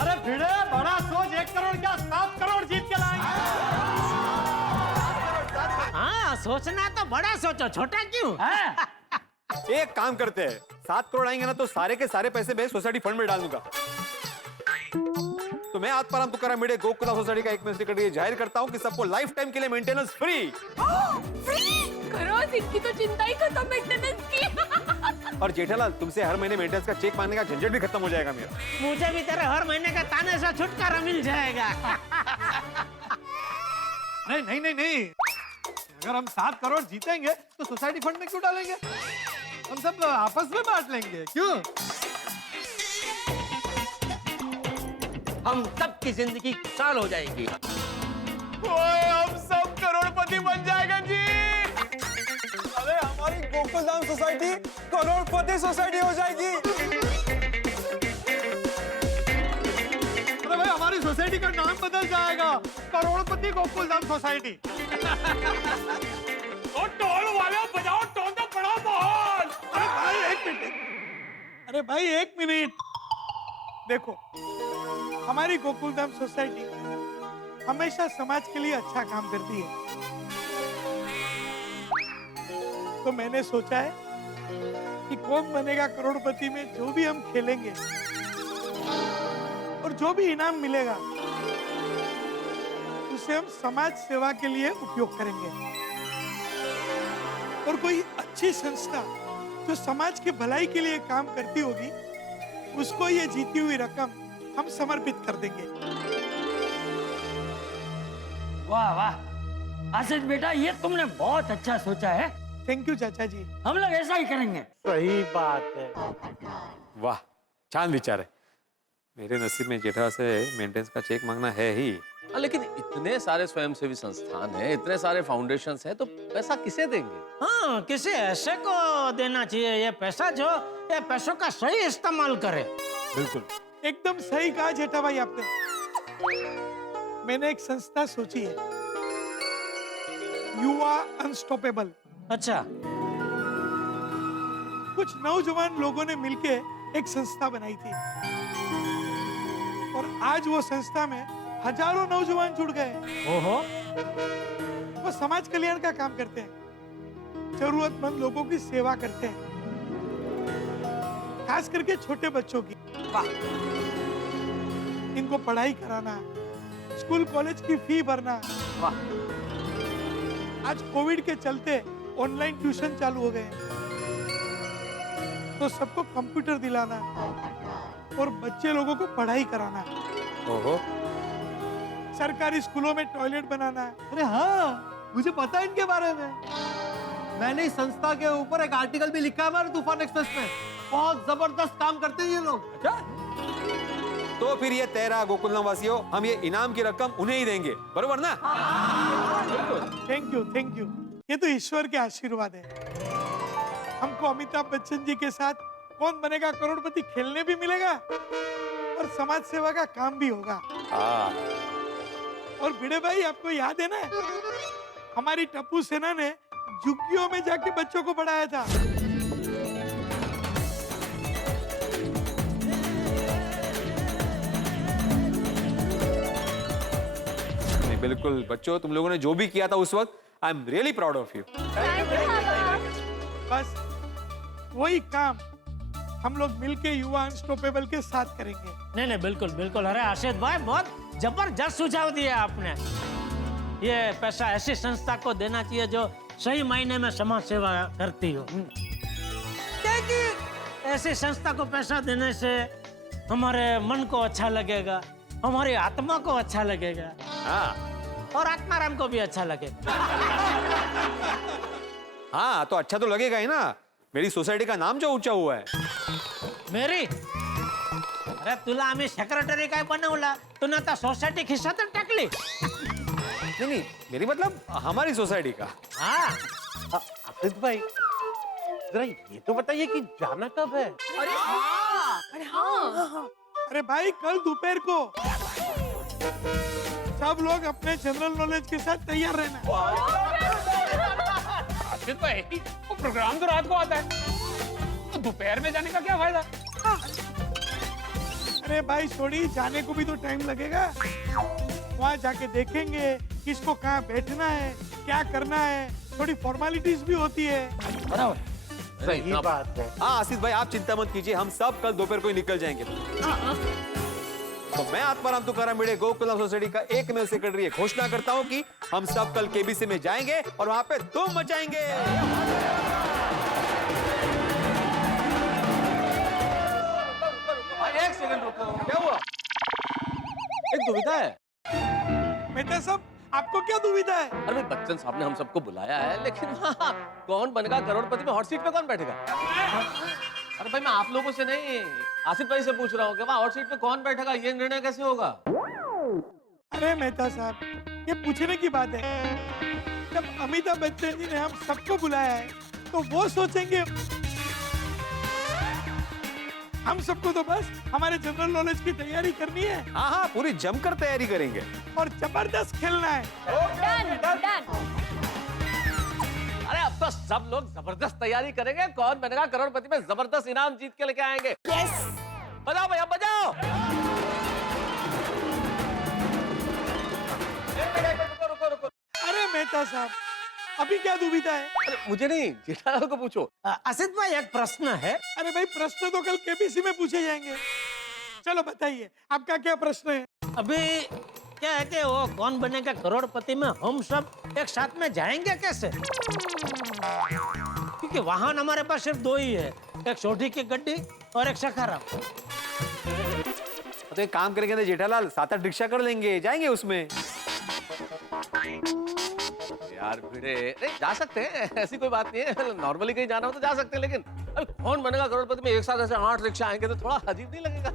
अरे भिड़े, बड़ा सोच, 1 करोड़ क्या 7 करोड़ जीत के लाएंगे। हाँ, सोचना तो बड़ा सोचो, छोटा क्यों? एक काम करते हैं, 7 करोड़ आएंगे ना तो सारे के सारे पैसे मैं सोसाइटी फंड में डाल दूंगा। तो मैं आज परम तुकाराम भिड़े गोकुला सोसाइटी का 1 मिनट टिकट जाहिर करता हूँ कि सबको लाइफ टाइम के लिए मेंटेनेंस फ्री। करो, इनकी तो चिंता ही खत्म मेंटेनेंस की। और जेठालाल, तुमसे हर महीने मेंटेनेंस का चेक मांगने का झंझट भी खत्म हो जाएगा मेरा। मुझे भी तेरे हर महीने का ताने से छुटकारा मिल जाएगा। नहीं, अगर हम 7 करोड़ जीतेंगे तो सोसाइटी फंड में क्यों डालेंगे? हम सब आपस में बांट लेंगे, क्यों? हम सब की जिंदगी खुशहाल हो जाएगी। हम सब करोड़पति बन जाएगा जी। अरे हमारी गोकुलधाम सोसाइटी करोड़पति सोसाइटी हो जाएगी। अरे भाई, हमारी सोसाइटी का नाम बदल जाएगा, करोड़पति गोकुलधाम सोसाइटी। ओ टोल वाले बजाओ, टोल तो बड़ा माहौल। अरे भाई 1 मिनट, देखो हमारी गोकुलधाम सोसाइटी हमेशा समाज के लिए अच्छा काम करती है, तो मैंने सोचा है कि कौन बनेगा करोड़पति में जो भी हम खेलेंगे और जो भी इनाम मिलेगा उसे हम समाज सेवा के लिए उपयोग करेंगे। और कोई अच्छी संस्था जो समाज की भलाई के लिए काम करती होगी, उसको ये जीती हुई रकम हम समर्पित कर देंगे। वाह वाह आशीष बेटा, ये तुमने बहुत अच्छा सोचा है। थैंक यू चाचा जी। हम लोग ऐसा ही करेंगे। सही बात है। वाह, छान विचार है। मेरे नसीब में जेठा से मेंटेनेंस का चेक मांगना है ही। लेकिन इतने सारे स्वयंसेवी संस्थान हैं, इतने सारे फाउंडेशंस हैं, तो पैसा किसे देंगे? हाँ, किसी ऐसे को देना चाहिए ये पैसा जो ये पैसों का सही इस्तेमाल करे। बिल्कुल एकदम सही कहा जेठा भाई आपने। मैंने एक संस्था सोची है, युवा अनस्टॉपेबल। अच्छा, कुछ नौजवान लोगों ने मिलके एक संस्था बनाई थी और आज वो संस्था में हजारों नौजवान जुड़ गए। ओहो। वो समाज कल्याण का काम करते हैं, जरूरतमंद लोगों की सेवा करते हैं, खास करके छोटे बच्चों की। इनको पढ़ाई कराना, स्कूल कॉलेज की फी भरना। आज कोविड के चलते ऑनलाइन ट्यूशन चालू हो गए, तो सबको कंप्यूटर दिलाना और बच्चे लोगों को पढ़ाई कराना। ओहो। सरकारी स्कूलों में टॉयलेट बनाना। अरे हाँ, मुझे पता है इनके बारे में। मैंने इस संस्था के ऊपर एक आर्टिकल भी लिखा है हमारे तूफान एक्सप्रेस में। बहुत जबरदस्त काम करते हैं ये लोग। अच्छा? तो फिर ये तेरा गोकुलधाम वासियों, हम ये इनाम की रकम उन्हें ही देंगे, बरोबर ना? Thank you, thank you. ये तो ईश्वर के आशीर्वाद है। हमको अमिताभ बच्चन जी के साथ कौन बनेगा करोड़पति खेलने भी मिलेगा और समाज सेवा का काम भी होगा। और भिड़े भाई, आपको याद है ना, हमारी टप्पू सेना ने झुग्गियों में जाके बच्चों को पढ़ाया था। नहीं, बिल्कुल बच्चों, तुम लोगों ने जो भी किया था उस वक्त, I am really proud of you. बस वही काम हम लोग मिलके युवा अनस्टॉपेबल के साथ करेंगे। नहीं नहीं, बिल्कुल बिल्कुल। अरे आशीष भाई, बहुत जबरदस्त सुझाव दिया आपने। ये पैसा ऐसी संस्था को देना चाहिए जो सही मायने में समाज सेवा करती हो। क्या कि ऐसी संस्था को पैसा देने से हमारे मन को अच्छा लगेगा, हमारी आत्मा को अच्छा लगेगा। और आत्माराम को भी अच्छा लगेगा। हाँ, तो अच्छा तो लगेगा ही ना। मेरी सोसाइटी का नाम जो ऊंचा हुआ है। मेरी? अरे तुला आम्ही सेक्रेटरी काय बनवला, तू ना सोसायटी खिशात टाकली। नहीं, मेरी मतलब हमारी सोसाइटी का। हाँ। आशीष भाई, जरा ये तो बताइए कि जाना कब है? अरे भाई, कल दोपहर को। सब लोग अपने जनरल नॉलेज के साथ तैयार रहना। आशीष भाई, वो प्रोग्राम तो रात को आता है, तो दोपहर में जाने का क्या फायदा? अरे भाई छोड़ी, जाने को भी तो टाइम लगेगा। वहाँ जाके देखेंगे किसको कहाँ बैठना है, क्या करना है, थोड़ी फॉर्मेलिटीज भी होती है। बराबर, सही बात है। हाँ आशीष भाई, आप चिंता मत कीजिए, हम सब कल दोपहर को ही निकल जाएंगे। तो मैं आत्माराम तुकाराम भिड़े गोकुलधाम सोसाइटी का एकमेव सेक्रेटरी घोषणा करता हूँ कि हम सब कल केबीसी में जाएंगे और वहाँ पे धूम मचाएंगे। एक सेकंड रुको, क्या हुआ? एक दुविधा है। बेटा साहब, आपको क्या दुविधा है? अरे भाई, बच्चन साहब ने हम सबको बुलाया है, लेकिन वहाँ कौन बनेगा करोड़पति में हॉट सीट पे कौन बैठेगा? अरे भाई, मैं आप लोगों से नहीं, आसिफ भाई से पूछ रहा हूँ कि वहाँ हॉट सीट पे कौन बैठेगा, ये निर्णय कैसे होगा? अरे मेहता साहब, ये पूछने की बात है। जब अमिताभ बच्चन जी ने हम सबको बुलाया है, तो वो सोचेंगे। हम सबको तो बस हमारे जनरल नॉलेज की तैयारी करनी है। हाँ हाँ, पूरी जमकर तैयारी करेंगे और जबरदस्त खेलना है। अरे अब तो सब लोग जबरदस्त तैयारी करेंगे, कौन बनेगा करोड़पति में जबरदस्त इनाम जीत के लेके आएंगे। यस, बजाओ भैया, बजाओ। रुको रुको। अरे मेहता साहब, अभी क्या दुविधा है? अरे मुझे नहीं, जेठालाल को पूछो। आसिफ भाई, एक प्रश्न है। अरे भाई, प्रश्न तो कल केबीसी में पूछे जाएंगे। चलो बताइए, आपका क्या प्रश्न है? अभी क्या है कि वो कौन बनेगा करोड़पति में हम सब एक साथ में जाएंगे कैसे? क्योंकि वाहन हमारे पास सिर्फ दो ही है, एक सोढ़ी की गड्डी और एक सखाराम। तो एक काम करेंगे ना जेठालाल, 7-8 रिक्शा कर लेंगे, जाएंगे उसमें। यार भिड़े, नहीं जा सकते हैं, ऐसी कोई बात नहीं है। नॉर्मली कहीं जाना हो तो जा सकते हैं, लेकिन अभी कौन बनेगा करोड़पति में एक साथ ऐसे 8 रिक्शा आएंगे तो थोड़ा अजीब नहीं लगेगा?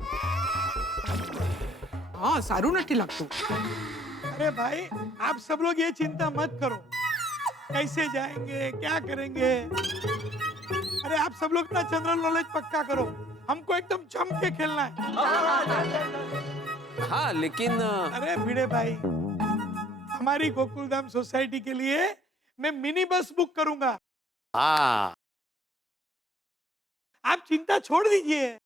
हाँ सारू नहीं लगतु। अरे भाई आप सब लोग ये चिंता मत करो, कैसे जाएंगे क्या करेंगे। अरे आप सब लोग ना जनरल नॉलेज पक्का करो, हमको एकदम जम के खेलना है। हाँ लेकिन अरे भिड़े भाई, हमारी गोकुलधाम सोसाइटी के लिए मैं मिनी बस बुक करूंगा। हाँ आप चिंता छोड़ दीजिए,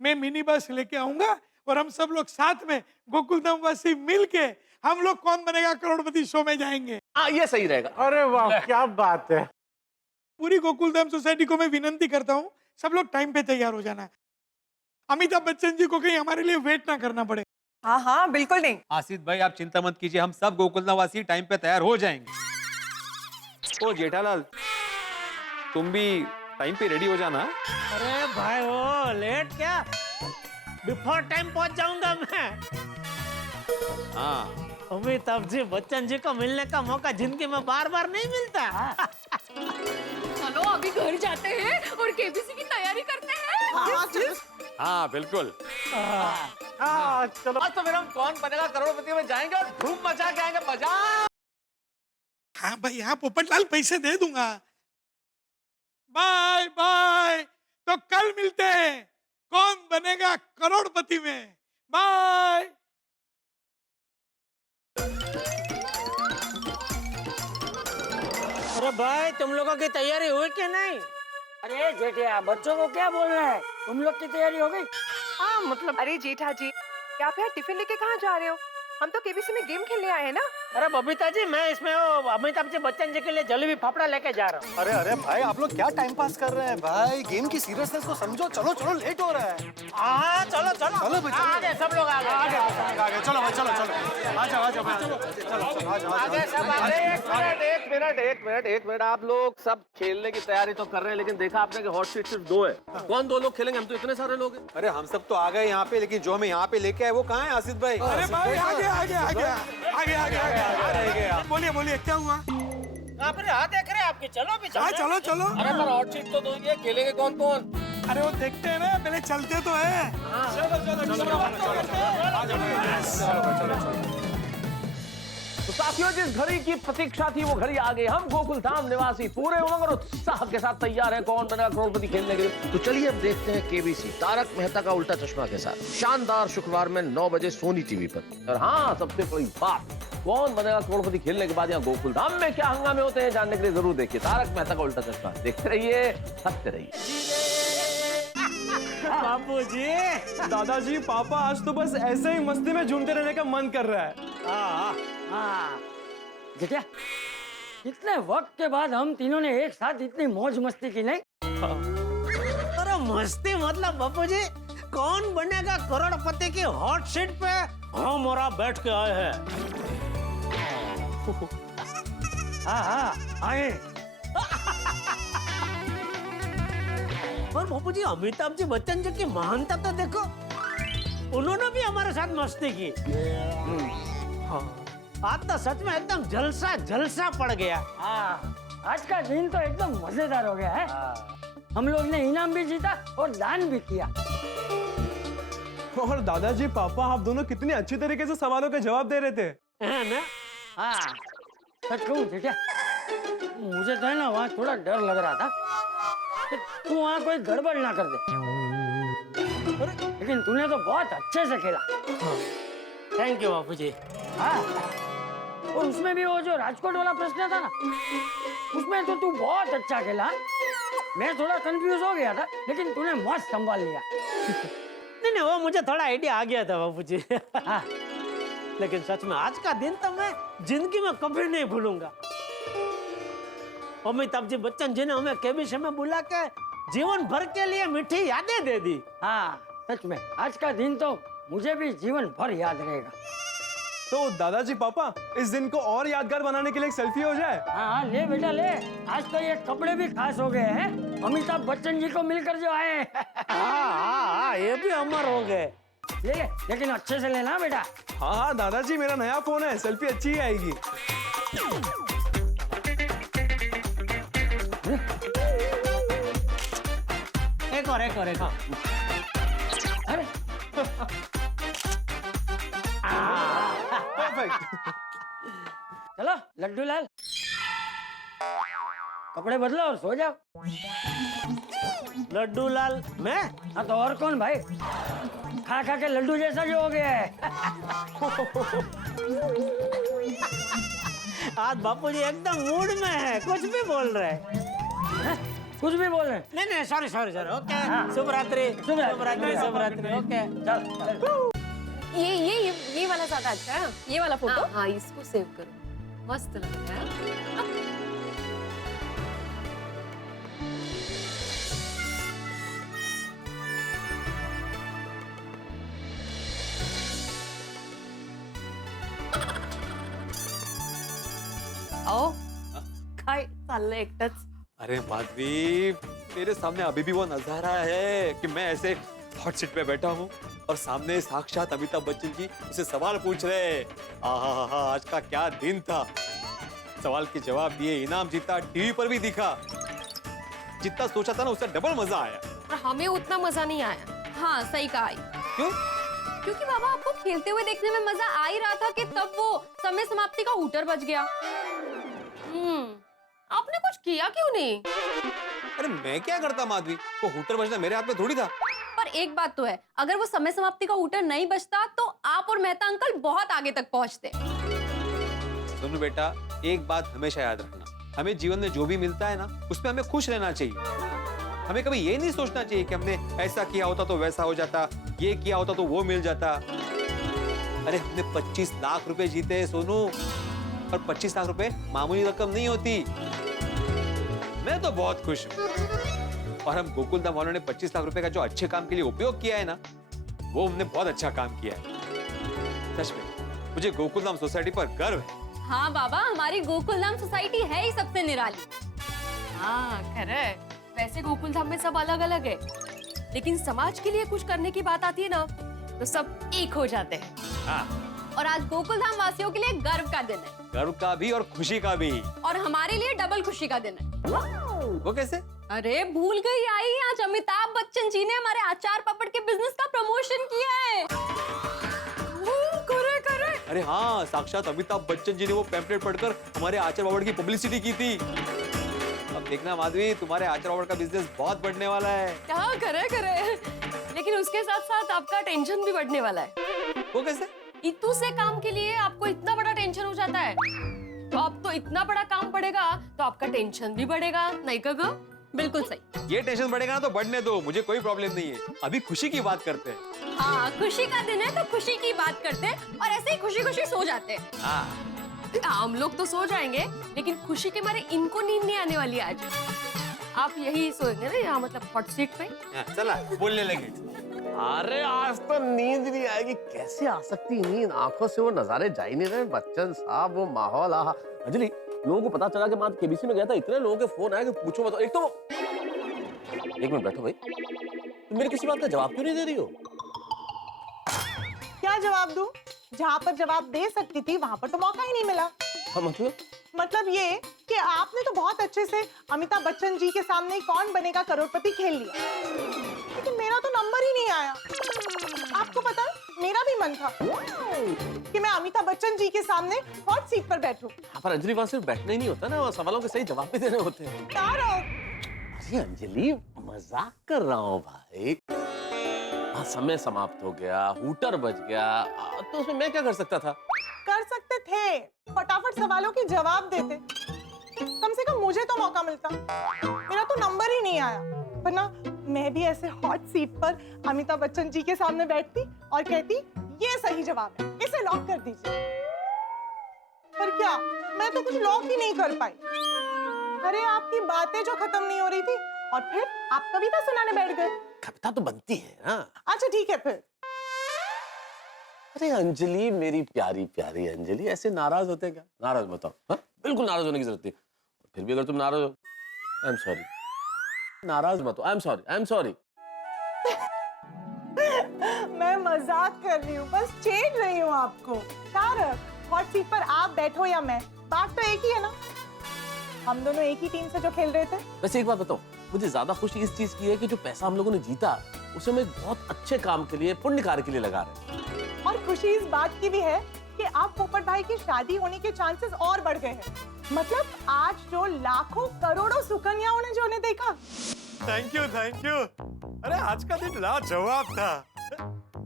मैं मिनी बस लेके आऊंगा और हम सब लोग साथ में गोकुलधाम वासी मिलके हम लोग कौन बनेगा करोड़पति शो में जाएंगे। हाँ ये सही रहेगा। अरे वाह क्या बात है। पूरी गोकुलधाम सोसाइटी को मैं विनंती करता हूँ, सब लोग टाइम पे तैयार हो जाना है। अमिताभ बच्चन जी को कहीं हमारे लिए वेट ना करना पड़े। हाँ हाँ बिल्कुल नहीं। आसिफ भाई आप चिंता मत कीजिए, हम सब गोकुलधाम वासी टाइम पे तैयार हो जाएंगे। ओ जेठालाल तुम भी टाइम पे रेडी हो जाना। अरे भाई वो लेट क्या, बिफोर टाइम पहुंच जाऊंगा मैं। हाँ अमिताभ जी बच्चन जी को मिलने का मौका जिंदगी में बार बार नहीं मिलता। चलो अभी घर जाते हैं और केबीसी की तैयारी करते हैं। हाँ बिल्कुल। चलो आज तो फिर हम कौन बनेगा करोड़पति में जाएंगे और धूम मचा के आएंगे। मजा। हाँ भाई हाँ पोपटलाल पैसे दे दूंगा। बाय बाय, तो कल मिलते हैं कौन बनेगा करोड़पति में। बाय। अरे भाई तुम लोगों की तैयारी हुई कि नहीं? अरे जेठिया बच्चों को क्या बोल रहे हैं, तुम लोग की तैयारी हो गई? हाँ मतलब अरे जेठा जी, क्या आप यहाँ टिफिन लेके कहाँ जा रहे हो? हम तो केबीसी में गेम खेलने आए हैं ना। अरे बबीता जी मैं इसमें वो अमिताभ जी बच्चन जी के लिए जलेबी फाफड़ा लेके जा रहा हूँ। अरे अरे भाई आप लोग क्या टाइम पास कर रहे हैं भाई, गेम की सीरियसनेस को समझो। चलो चलो लेट हो रहा है। हाँ चलो चलो चलो भाई, चलो। आगे सब लोग आगे आगे चलो भाई, चलो चलो आ जाओ आ जाओ आगे सब आगे। एक मिनट आप लोग सब खेलने की तैयारी तो कर रहे हैं, लेकिन देखा आपने कि हॉट सीट सिर्फ 2 है। कौन 2 लोग खेलेंगे? हम तो इतने सारे लोग हैं। अरे हम सब तो आ गए यहाँ पे, लेकिन जो हमें यहाँ पे लेके आए वो कहाँ है आसिफ भाई? अरे भाई आगे आगे आगे आगे आगे आगे बोलिए बोलिए क्या हुआ? आप हाथ देख रहे हैं आपके, चलो भी हाँ चलो चलो। अरे पर हॉट सीट तो 2 ही है, खेलेंगे कौन कौन? अरे वो देखते हैं ना, पहले चलते तो है। तो साथियों जिस घड़ी की प्रतीक्षा थी वो घड़ी आ गई। हम गोकुलधाम निवासी पूरे उमंग और उत्साह के साथ तैयार हैं कौन बनेगा करोड़पति खेलने के लिए। तो चलिए अब देखते हैं केबीसी तारक मेहता का उल्टा चश्मा के साथ शानदार शुक्रवार में 9 बजे सोनी टीवी पर। और हाँ सबसे बड़ी बात, कौन बनेगा करोड़पति खेलने के बाद यहाँ गोकुलधाम में क्या हंगामे होते हैं जानने के लिए जरूर देखिए तारक मेहता का उल्टा चश्मा। देखते रहिए, हंसते रहिए। बाबूजी। दादाजी पापा आज तो बस ऐसे ही मस्ती में झूमते रहने का मन कर रहा है। हाँ जेठिया इतने वक्त के बाद हम तीनों ने एक साथ इतनी मौज मस्ती की नहीं? अरे मस्ती मतलब बाबूजी कौन बनेगा करोड़पति की हॉट सीट पे हम और आप बैठ के आए हैं। हाँ आए। और बाबूजी अमिताभ जी बच्चन जी की महानता तो देखो, उन्होंने भी हमारे साथ मस्ती की। आज तो सच में एकदम जलसा जलसा पड़ गया। हाँ आज का दिन तो एकदम मजेदार हो गया है। हम लोग ने इनाम भी जीता और दान भी किया। और दादाजी पापा आप दोनों कितनी अच्छी तरीके से सवालों के जवाब दे रहे थे। है ना? हाँ सच कहूँ जेठिया, मुझे तो है ना वहाँ थोड़ा डर लग रहा था कि तू वहाँ कोई गड़बड़ ना कर दे, लेकिन तूने तो बहुत अच्छे से खेला। थैंक यू बाबूजी। हाँ और उसमें भी वो जो राजकोट वाला प्रश्न था ना, उसमें तो तू बहुत अच्छा खेला। मैं थोड़ा कंफ्यूज हो गया था, लेकिन तूने मस्त संभाल लिया। नहीं वो मुझे थोड़ा आइडिया आ गया था बाबूजी। हाँ। लेकिन सच में आज का दिन तो मैं जिंदगी में कभी नहीं भूलूंगा। अमिताभ जी बच्चन जी ने हमें केबीसी में बुला के जीवन भर के लिए मीठी यादें दे दी। हाँ सच में आज का दिन तो मुझे भी जीवन भर याद रहेगा। तो दादाजी पापा, इस दिन को और यादगार बनाने के लिए एक सेल्फी हो जाए। हाँ ले बेटा ले, आज तो ये कपड़े भी खास हो गए हैं, अमिताभ बच्चन जी को मिलकर जो आए हैं। हाँ, ये भी अमर हो गए। ले ले, लेकिन अच्छे से लेना बेटा। हाँ हाँ दादाजी, मेरा नया फोन है, सेल्फी अच्छी ही आएगी। एक और। अरे परफेक्ट। चलो लड्डू लाल, कपड़े बदलो और सो जाओ। लड्डू लाल मैं? हाँ तो और कौन भाई, खा खा के लड्डू जैसा जो हो गया है। आज बापू जी एकदम मूड में है, कुछ भी बोल रहे हैं। कुछ भी बोल रहे हैं? नहीं सॉरी ओके। शुभ रात्रि। ओके चल ये वाला ज्यादा अच्छा है। ये वाला फोटो हाँ इसको सेव करो, मस्त लग रहा है। आओ काय चाललंय एकटंच? अरे माधवी, मेरे सामने अभी भी वो नजारा है कि मैं ऐसे हॉट सीट पे बैठा हूँ और सामने साक्षात अमिताभ बच्चन जी मुझसे सवाल पूछ रहे हैं। आहा, आज का क्या दिन था। सवाल के जवाब दिए, इनाम जीता, टीवी पर भी दिखा। जितना सोचा था ना उससे डबल मजा आया। पर हमें उतना मजा नहीं आया। हाँ सही कहा। क्यों? क्योंकि बाबा आपको खेलते हुए देखने में मजा आ ही रहा था कि तब वो समय समाप्ति का हूटर बज गया। आपने कुछ किया क्यों नहीं? अरे मैं क्या करता माधवी, वो हूटर बजना मेरे हाथ में थोड़ी था। पर एक बात तो है, अगर वो समय समाप्ति का हूटर नहीं बजता तो आप और मेहता अंकल बहुत आगे तक पहुंचते। सुनो बेटा, एक बात हमेशा याद रखना, हमें जीवन में जो भी मिलता है ना उसमें हमें खुश रहना चाहिए। हमें कभी ये नहीं सोचना चाहिए कि हमने ऐसा किया होता तो वैसा हो जाता, ये किया होता तो वो मिल जाता। अरे हमने 25 लाख रुपए जीते सोनू, और 25 लाख रुपए मामूली रकम नहीं होती। मैं तो बहुत खुश हूँ। और हम गोकुल धाम वालों ने 25 लाख रुपए का जो अच्छे काम के लिए उपयोग किया है ना, वो हमने बहुत अच्छा काम किया है। सच में मुझे गोकुल धाम सोसाइटी पर गर्व है। हाँ बाबा, हमारी गोकुल धाम सोसाइटी है ही सबसे निराली। हाँ खैर, वैसे गोकुल धाम में सब अलग अलग है, लेकिन समाज के लिए कुछ करने की बात आती है ना तो सब एक हो जाते हैं। हाँ। और आज गोकुल धाम वासियों के लिए गर्व का दिन है। गर्व का भी और खुशी का भी। और हमारे लिए डबल खुशी का दिन है। वो कैसे? अरे भूल गई आई, आज अमिताभ बच्चन जी ने हमारे अचार पापड़ के बिजनेस का प्रमोशन किया है। करे। अरे हाँ, साक्षात अमिताभ बच्चन जी ने वो पैम्पलेट पढ़कर हमारे आचार पापड़ की पब्लिसिटी की थी। अब देखना माधवी, तुम्हारे आचार पापड़ का बिजनेस बहुत बढ़ने वाला है। क्या करे, लेकिन उसके साथ साथ आपका टेंशन भी बढ़ने वाला है। वो कैसे? इतू से काम के लिए आपको इतना बड़ा टेंशन हो जाता है, तो अब तो इतना बड़ा काम पड़ेगा तो आपका टेंशन भी बढ़ेगा, नहीं कगा? बिल्कुल सही। ये टेंशन बढ़ेगा ना तो बढ़ने दो, मुझे कोई प्रॉब्लम नहीं है। अभी खुशी की बात करते हैं। हाँ, खुशी का दिन है तो खुशी की बात करते हैं और ऐसे ही खुशी खुशी सो जाते हैं। हाँ। हम लोग तो सो जाएंगे, लेकिन खुशी के मारे इनको नींद नहीं आने वाली आज। आप यही सोएंगे ना यहाँ, मतलब हॉट सीट पे? चला बोलने लगे। अरे आज तो नींद नहीं आएगी। कैसे आ सकती नींद, आंखों से वो नजारे जा ही नहीं रहे। बच्चन साहब, वो माहौल। आहा अंजलि, लोगों को पता चला कि मैं केबीसी में गया था, इतने लोगों के फोन आए कि पूछो मत। एक मिनट बैठो भाई, तुम मेरी किसी बात का जवाब क्यों नहीं दे रही हो? क्या जवाब दूं? जहाँ पर जवाब दे सकती थी वहां पर तो मौका ही नहीं मिला। हाँ, मतलब ये कि आपने तो बहुत अच्छे से अमिताभ बच्चन जी के सामने कौन बनेगा करोड़पति खेल लिया, लेकिन मेरा तो नंबर ही नहीं आया। आपको पता है, मेरा भी मन था कि मैं अमिताभ बच्चन जी के सामने हॉट सीट पर बैठूं। पर अंजलि, वहां सिर्फ बैठना ही नहीं होता ना, वहाँ सवालों के सही जवाब भी देने होते हैं। अरे अंजलि, मजाक कर रहा हूँ भाई। समय समाप्त हो गया, हूटर बज गया, तो उसमें मैं क्या कर सकता था? कर सकते थे, फटाफट सवालों के जवाब देते, कम से कम मुझे तो मौका मिलता। मेरा तो नंबर ही नहीं आया, वरना मैं भी ऐसे हॉट सीट पर अमिताभ बच्चन जी के सामने बैठती और कहती ये सही जवाब है, इसे लॉक कर दीजिए। पर क्या, मैं तो कुछ लॉक ही नहीं कर पाई। अरे आपकी बातें जो खत्म नहीं हो रही थी और फिर आप कविता सुनाने बैठ गए। कविता तो बनती है ना। अच्छा ठीक है फिर। अरे अंजलि, मेरी प्यारी प्यारी अंजलि, ऐसे नाराज होते हैं क्या? नाराज मत हो, हाँ? बिल्कुल नाराज होने की जरूरत नहीं। फिर भी अगर तुम नाराज हो, आई एम सॉरी। नाराज मत हो, I am sorry, I am sorry. मैं मजाक कर रही हूँ, बस छेड़ रही हूँ आपको। तारक, हॉट सीट पर आप बैठो या मैं, बात तो एक ही है ना। हम दोनों एक ही टीम से जो खेल रहे थे। वैसे एक बात बताओ, मुझे ज्यादा खुशी इस चीज की है कि जो पैसा हम लोगों ने जीता उसे हम एक बहुत अच्छे काम के लिए, पुण्य कार्य के लिए लगा रहे हैं। और खुशी इस बात की भी है कि आप पोपट भाई की शादी होने के चांसेस और बढ़ गए हैं। मतलब आज जो लाखों करोड़ों सुकन्याओं ने जो उन्हें देखा। Thank you, thank you. अरे आज का दिन लाजवाब था,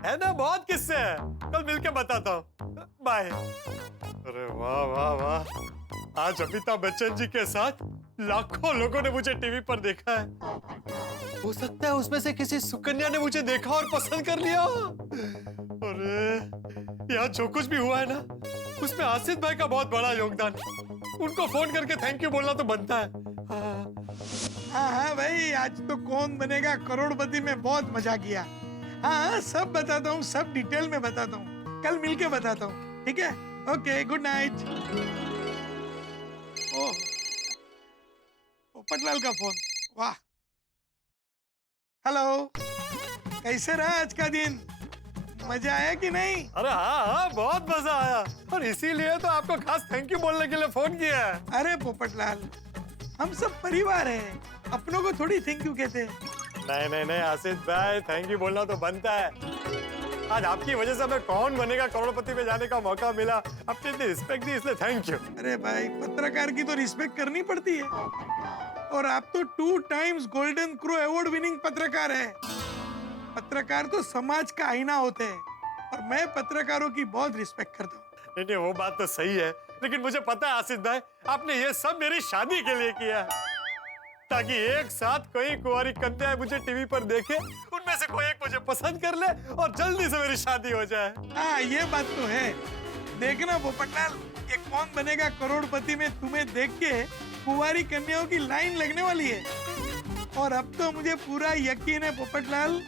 है ना? बहुत किस्से हैं, कल मिलके बताता हूँ। बाय। अरे वाह वाह वाह, आज अमिताभ बच्चन जी के साथ लाखों लोगों ने मुझे टीवी पर देखा है। हो सकता है उसमें से किसी सुकन्या ने मुझे देखा और पसंद कर लिया। अरे यहाँ जो कुछ भी हुआ है ना, उसमें आसिफ भाई का बहुत बड़ा योगदान। उनको फोन करके थैंक यू बोलना तो बनता है। हाँ हाँ भाई, आज तो कौन बनेगा करोड़पति में बहुत मजा किया। हाँ सब बताता हूँ, सब डिटेल में बताता हूँ, कल मिलके बताता हूँ, ठीक है? Okay, good night. Oh, Popatlal का फोन, वाह। हेलो, कैसे रहा आज का दिन? मजा आया कि नहीं? अरे हाँ हाँ, बहुत मजा आया, और इसीलिए तो आपको खास थैंक यू बोलने के लिए फोन किया है। अरे पोपटलाल, हम सब परिवार हैं, अपनों को थोड़ी थैंक यू कहते हैं। नहीं नहीं नहीं आसिफ भाई, थैंक यू बोलना तो बनता है। आज आपकी वजह से हमें कौन बनेगा करोड़पति में जाने का मौका मिला। आपने इतनी रिस्पेक्ट दी, इसलिए थैंक यू। अरे भाई, पत्रकार की तो रिस्पेक्ट करनी पड़ती है, और आप तो 2 times golden crow award winning पत्रकार है। पत्रकार तो समाज का आईना होते हैं, और मैं पत्रकारों की बहुत रिस्पेक्ट करता हूँ। नहीं नहीं, वो बात तो सही है, लेकिन मुझे पता है आसिफ भाई, आपने ये सब मेरी शादी के लिए किया है, ताकि एक साथ कई कुंवारी कन्याएं मुझे टीवी पर देखे, उनमें से कोई एक मुझे पसंद कर ले और जल्दी से मेरी शादी हो जाए। हाँ, ये बात तो है। देखना पोपटलाल, ये कौन बनेगा करोड़पति में तुम्हें देख के कुंवारी कन्याओं की लाइन लगने वाली है। और अब तो मुझे पूरा यकीन है पोपटलाल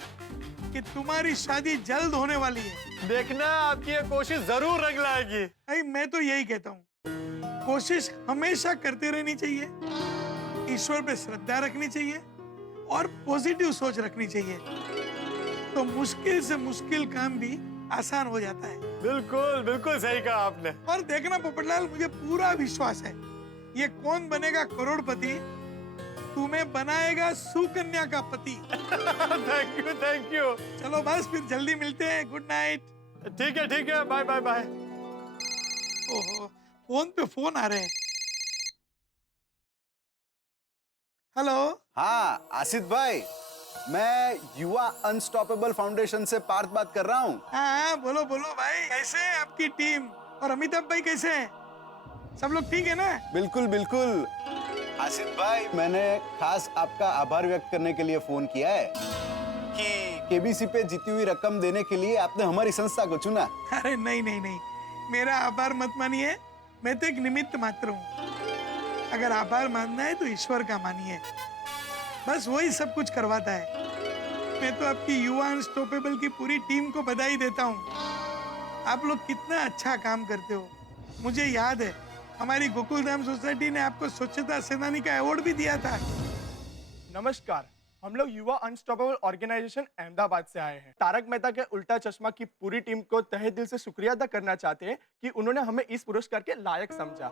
कि तुम्हारी शादी जल्द होने वाली है। देखना, आपकी ये कोशिश जरूर रंग लाएगी। भाई मैं तो यही कहता हूँ, कोशिश हमेशा करते रहनी चाहिए, ईश्वर पे श्रद्धा रखनी चाहिए, और पॉजिटिव सोच रखनी चाहिए, तो मुश्किल से मुश्किल काम भी आसान हो जाता है। बिल्कुल बिल्कुल सही कहा आपने। और देखना पोपटलाल, मुझे पूरा विश्वास है, ये कौन बनेगा करोड़पति तुम्हें बनाएगा सुकन्या का पति। Thank you, thank you. चलो बस, फिर जल्दी मिलते हैं। Good night. ठीक है ठीक है, बाय बाय बाय। ओहो, फोन पे फोन आ रहे हैं। हेलो। हाँ आसिफ भाई, मैं युवा अनस्टॉपेबल फाउंडेशन से पार्थ बात कर रहा हूँ। हाँ बोलो बोलो भाई, कैसे है आपकी टीम, और अमिताभ भाई कैसे हैं? सब लोग ठीक है ना? बिल्कुल बिल्कुल। आसिफ भाई, मैंने खास आपका आभार व्यक्त करने के लिए फोन किया है कि केबीसी पे जीती हुई रकम देने के लिए आपने हमारी संस्था को चुना। अरे नहीं नहीं नहीं, मेरा आभार मत मानिए, मैं तो एक निमित्त मात्र हूँ। अगर आभार मानना है तो ईश्वर का मानिए, बस वही सब कुछ करवाता है। मैं तो आपकी युवा अनस्टॉपेबल की पूरी टीम को बधाई देता हूँ। आप लोग कितना अच्छा काम करते हो। मुझे याद है, हमारी गोकुलधाम सोसाइटी ने आपको स्वच्छता सेनानी का अवार्ड भी दिया था। नमस्कार, हम लोग युवा अनस्टॉपेबल ऑर्गेनाइजेशन अहमदाबाद से आए हैं। तारक मेहता के उल्टा चश्मा की पूरी टीम को तहे दिल से शुक्रिया अदा करना चाहते हैं कि उन्होंने हमें इस पुरस्कार के लायक समझा।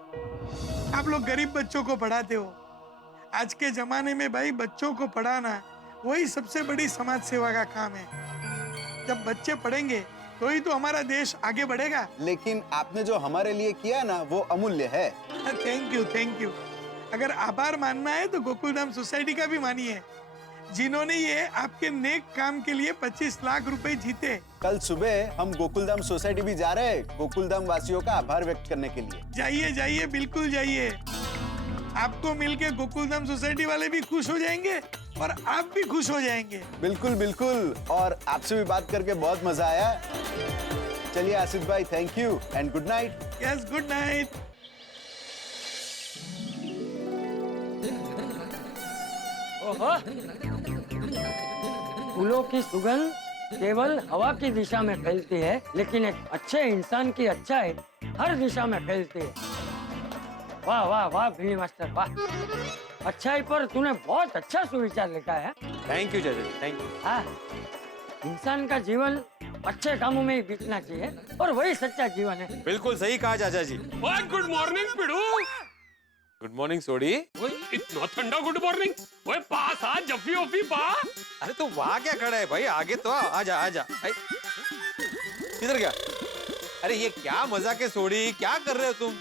आप लोग गरीब बच्चों को पढ़ाते हो। आज के जमाने में भाई, बच्चों को पढ़ाना वही सबसे बड़ी समाज सेवा का काम है। जब बच्चे पढ़ेंगे तो ही तो हमारा देश आगे बढ़ेगा। लेकिन आपने जो हमारे लिए किया ना, वो अमूल्य है। Thank you, thank you. अगर आभार मानना है तो गोकुलधाम सोसाइटी का भी मानिए, जिन्होंने ये आपके नेक काम के लिए 25 लाख रुपए जीते। कल सुबह हम गोकुलधाम सोसाइटी भी जा रहे हैं गोकुलधाम वासियों का आभार व्यक्त करने के लिए। जाइए जाइए, बिल्कुल जाइए। आपको मिलके गोकुलधाम सोसाइटी वाले भी खुश हो जाएंगे और आप भी खुश हो जाएंगे। बिल्कुल बिल्कुल, और आपसे भी बात करके बहुत मजा आया। चलिए आसिफ भाई, thank you and good night. Yes, good night. ओहो, फूलों की सुगंध केवल हवा की दिशा में फैलती है, लेकिन एक अच्छे इंसान की अच्छाई हर दिशा में फैलती है। वाह वाह वाह भिल्ली मास्टर वाह, अच्छाई पर तूने बहुत अच्छा सुविचार लिखा है। थैंक यू चाचा जी, थैंक यू। हाँ, इंसान का जीवन अच्छे कामों में ही बीतना चाहिए और वही सच्चा जीवन है। बिल्कुल सही कहा चाचा जी। ओए गुड मॉर्निंग पिड़ू। गुड मॉर्निंग सोडी। ओए इतना ठंडा गुड मॉर्निंग। ओए पास आ, जफ्फी ओफी पा। अरे तू वहां क्या खड़ा है भाई, आगे तो आजा आजा। किधर गया? अरे ये क्या मजाक है सोडी, क्या कर रहे हो तुम?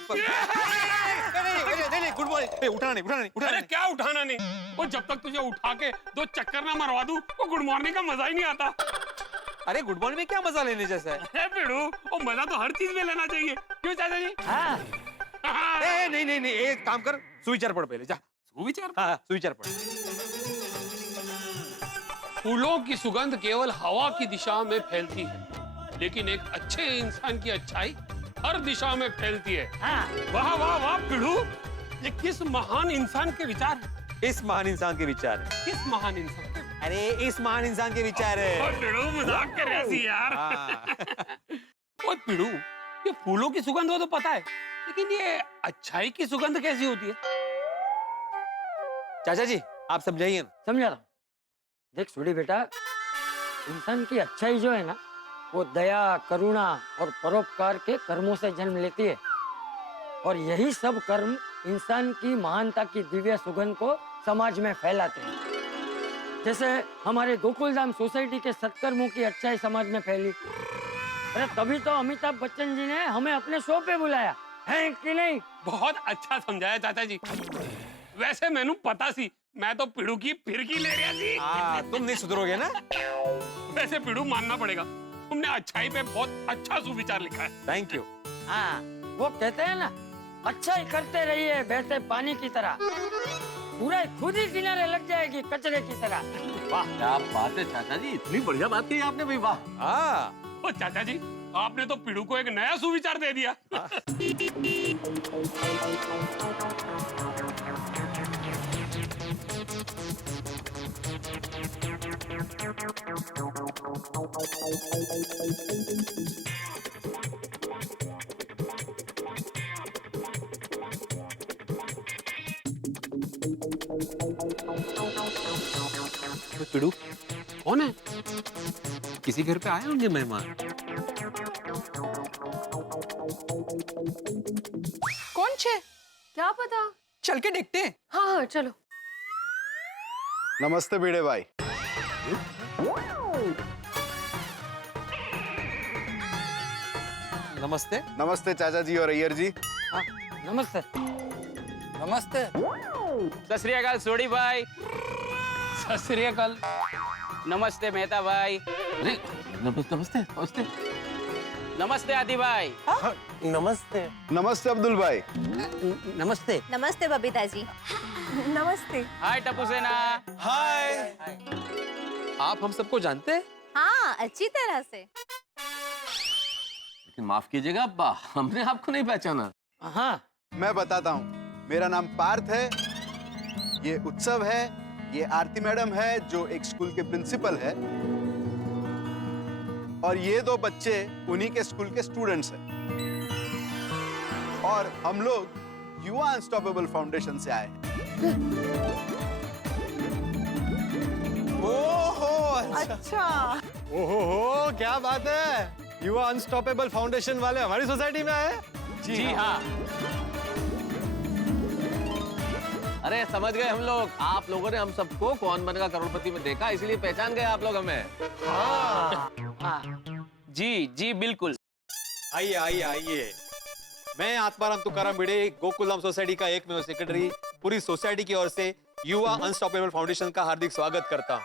नहीं गुड मॉर्निंग। उठाना नहीं। अरे क्या उठाना नहीं? वो जब तक तुझे उठा के 2 चक्कर ना मरवा दूं, वो गुड मॉर्निंग का मजा ही नहीं आता। अरे गुड मॉर्निंग में क्या मजा लेने जैसा है? अरे पिड़ू, वो मजा तो हर चीज में लेना चाहिए, क्यों चाचा जी? हाँ। नहीं एक काम कर, सुविचार पढ़ पहले जा। सुविचार? हाँ सुविचार पढ़। फूलों की सुगंध केवल हवा की दिशा में फैलती है, लेकिन एक अच्छे इंसान की अच्छाई हर दिशा में फैलती है। हाँ। वाह वाह वाह पिड़ू, ये किस महान इंसान के विचार है? इस महान इंसान के विचार है। किस महान इंसान के? अरे इस महान इंसान के विचार है। पिड़ू मजाक कर रही थी यार। ओए पिड़ू, ये फूलों की सुगंध हो तो पता है, लेकिन ये अच्छाई की सुगंध कैसी होती है? चाचा जी आप समझाइए ना। समझा रहा हूँ। देख सुडी बेटा, इंसान की अच्छाई जो है ना, वो दया, करुणा और परोपकार के कर्मों से जन्म लेती है, और यही सब कर्म इंसान की महानता की दिव्य सुगंध को समाज में फैलाते हैं। जैसे हमारे गोकुलधाम सोसाइटी के सत्कर्मों की अच्छाई समाज में फैली। अरे तभी तो अमिताभ बच्चन जी ने हमें अपने शो पे बुलाया है कि नहीं? बहुत अच्छा समझाया चाचा जी। वैसे मैंने पता सी, मैं तो पिड़ू की फिरकी ले रहा थी। तुम नहीं सुधरोगे ना। वैसे पिड़ू मानना पड़ेगा, तुमने अच्छाई पे बहुत अच्छा सुविचार लिखा है। Thank you. हाँ, वो कहते हैं ना, अच्छाई करते रहिए बहते पानी की तरह, पूरा खुद ही किनारे लग जाएगी कचरे की तरह। वाह क्या बात है चाचा जी, इतनी बढ़िया बात कही आपने भाई, वाह। हाँ ओ चाचा जी, आपने तो पिड़ू को एक नया सुविचार दे दिया। पिड़ू कौन है? किसी घर पे आए होंगे मेहमान। कौन छे? क्या पता, चल के देखते हैं। हाँ चलो। नमस्ते भिड़े भाई। नमस्ते। नमस्ते चाचा जी और अय्यर जी। नमस्ते। नमस्ते। सत श्री अकाल सोडी भाई। सत श्री अकाल। नमस्ते मेहता भाई। अरे नमस्ते नमस्ते नमस्ते आदि भाई। नमस्ते। नमस्ते अब्दुल भाई। नमस्ते। नमस्ते बबीता जी। नमस्ते। हाय टप्पू सेना। हाय। आप हम सबको जानते हैं? हाँ, अच्छी तरह से। लेकिन माफ कीजिएगा अब्बा, हमने आपको नहीं पहचाना। हाँ मैं बताता हूँ, मेरा नाम पार्थ है, ये उत्सव है, ये आरती मैडम है जो एक स्कूल के प्रिंसिपल है, और ये 2 बच्चे उन्हीं के स्कूल के स्टूडेंट्स हैं, और हम लोग युवा अनस्टॉपेबल फाउंडेशन से आए हैं। ओहो अच्छा। ओहो क्या बात है, युवा अनस्टॉपेबल फाउंडेशन वाले हमारी सोसाइटी में आए। जी हाँ। अरे समझ गए हम लोग, आप लोगों ने हम सबको कौन बनेगा करोड़पति में देखा, इसलिए पहचान गए आप लोग हमें। जी जी बिल्कुल। आइए आइए आइए, मैं आत्माराम तुकाराम भिड़े, गोकुलधाम सोसाइटी का एकमेव सेक्रेटरी, पूरी सोसाइटी की ओर से युवा अनस्टॉपेबल फाउंडेशन का हार्दिक स्वागत करता हूँ।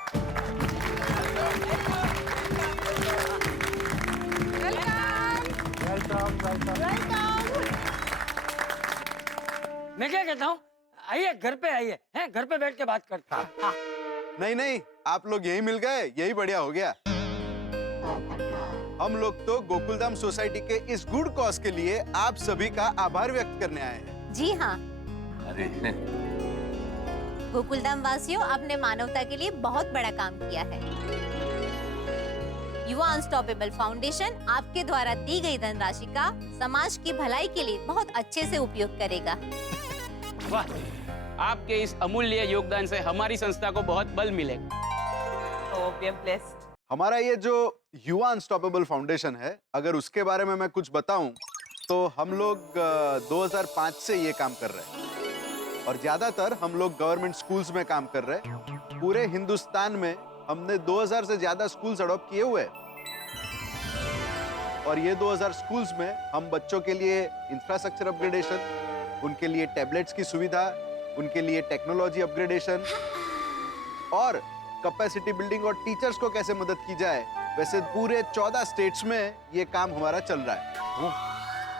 मैं क्या कहता हूँ, आइए घर पे आइए, हैं घर पे बैठ के बात करते हैं। नहीं नहीं, आप लोग यही मिल गए, यही बढ़िया हो गया। हम लोग तो गोकुलधाम सोसाइटी के इस गुड कॉज के लिए आप सभी का आभार व्यक्त करने आए हैं। जी हाँ, अरे गोकुलधाम वासियों, आपने मानवता के लिए बहुत बड़ा काम किया है। युवा अनस्टॉपेबल फाउंडेशन आपके द्वारा दी गई धनराशि का समाज की भलाई के लिए बहुत अच्छे से उपयोग करेगा। वाह, आपके इस अमूल्य योगदान से हमारी संस्था को बहुत बल मिलेगा। हमारा ये जो युवा अनस्टॉपेबल फाउंडेशन है, अगर उसके बारे में मैं कुछ बताऊं तो हम लोग 2005 से ये काम कर रहे हैं और ज्यादातर हम लोग गवर्नमेंट स्कूल्स में काम कर रहे हैं। पूरे हिंदुस्तान में हमने 2000 से ज्यादा स्कूल्स अडॉप्ट किए हुए हैं और ये 2000 स्कूल्स में हम बच्चों के लिए इंफ्रास्ट्रक्चर अपग्रेडेशन, उनके लिए टैबलेट्स की सुविधा, उनके लिए टेक्नोलॉजी अपग्रेडेशन और कैपेसिटी बिल्डिंग और टीचर्स को कैसे मदद की जाए, वैसे पूरे 14 स्टेट्स में ये काम हमारा चल रहा है।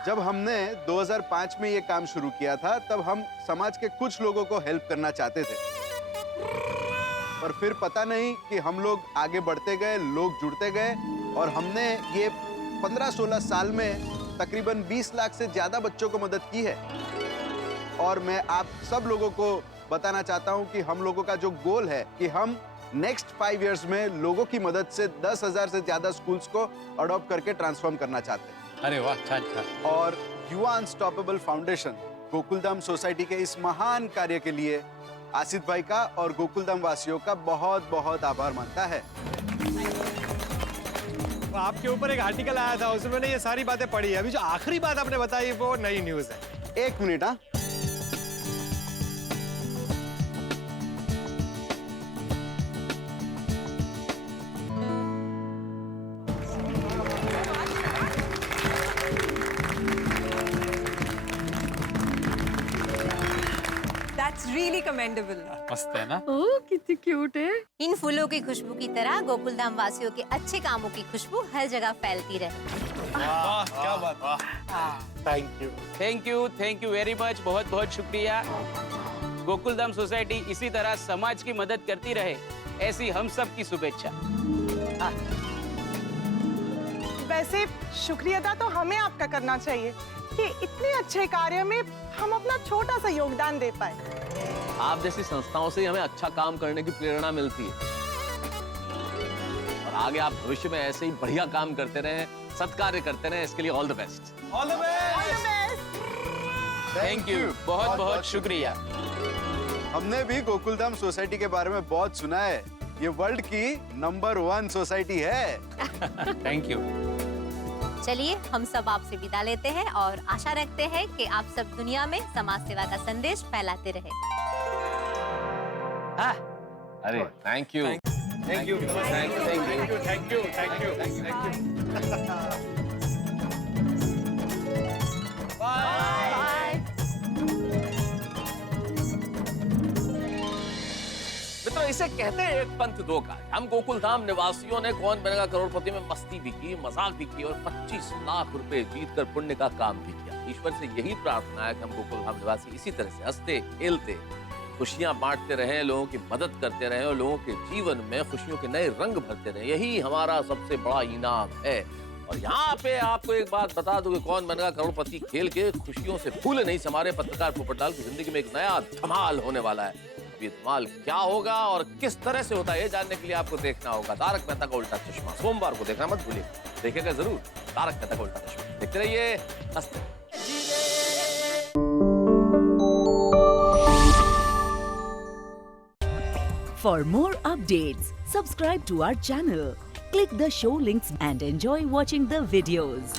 जब हमने 2005 में ये काम शुरू किया था तब हम समाज के कुछ लोगों को हेल्प करना चाहते थे, पर फिर पता नहीं कि हम लोग आगे बढ़ते गए, लोग जुड़ते गए और हमने ये 15-16 साल में तकरीबन 20 लाख से ज्यादा बच्चों को मदद की है। और मैं आप सब लोगों को बताना चाहता हूं कि हम लोगों का जो गोल है कि हम नेक्स्ट 5 इयर्स में लोगों की मदद से 10,000 से ज्यादा स्कूल्स को अडॉप्ट करके ट्रांसफॉर्म करना चाहते हैं। अरे वाह, अच्छा। और युवा अनस्टॉपेबल फाउंडेशन गोकुलधाम सोसाइटी के इस महान कार्य के लिए आसित भाई का और गोकुलधाम वासियों का बहुत बहुत आभार मानता है। आपके ऊपर एक आर्टिकल आया था, उसमें मैंने ये सारी बातें पढ़ी है। अभी जो आखिरी बात आपने बताई वो नई न्यूज़ है। 1 मिनट। हाँ, That's really commendable. मस्त है ना? ओह, कितनी क्यूट है। इन फूलों की खुशबू की तरह गोकुलधाम वासियों के अच्छे कामों की खुशबू हर जगह फैलती रहे। वाह, क्या बात। Thank you very much. बहुत बहुत शुक्रिया। गोकुलधाम सोसाइटी इसी तरह समाज की मदद करती रहे, ऐसी हम सब की शुभेच्छा। वैसे शुक्रिया तो हमें आपका करना चाहिए कि इतने अच्छे कार्य में हम अपना छोटा सा योगदान दे पाए। आप जैसी संस्थाओं से हमें अच्छा काम करने की प्रेरणा मिलती है और आगे आप भविष्य में ऐसे ही बढ़िया काम करते रहें, सत्कार्य करते रहें। इसके लिए all the best. All the best. Thank you, बहुत बहुत शुक्रिया। हमने भी गोकुलधाम सोसाइटी के बारे में बहुत सुना है। ये वर्ल्ड की नंबर 1 सोसाइटी है। Thank you. चलिए हम सब आपसे विदा लेते हैं और आशा रखते हैं कि आप सब दुनिया में समाज सेवा का संदेश फैलाते रहे। अरे थैंक यू। मित्रों, इसे कहते हैं एक पंथ दो काज। हम गोकुलधाम निवासियों ने कौन बनेगा करोड़पति में मस्ती भी की, मजाक भी की और 25 लाख रुपए जीतकर पुण्य का काम भी किया। ईश्वर से यही प्रार्थना है कि हम गोकुलधाम निवासी इसी तरह से हंसते खेलते खुशियां बांटते रहें, लोगों की मदद करते रहें और लोगों के जीवन में खुशियों के नए रंग भरते रहें। यही हमारा सबसे बड़ा इनाम है। और यहाँ पे आपको एक बात बता दूं कि कौन बनेगा करोड़पति खेल के खुशियों से फूले नहीं समारे पत्रकार पोपटलाल की जिंदगी में एक नया धमाल होने वाला है। ये धमाल क्या होगा और किस तरह से होता है, ये जानने के लिए आपको देखना होगा तारक मेहता का उल्टा चश्मा। सोमवार को देखना मत भूलिए। देखेगा जरूर तारक मेहता का उल्टा चश्मा। देखते रहिए, हंसते रहिए। For more updates, subscribe to our channel, click the show links and enjoy watching the videos.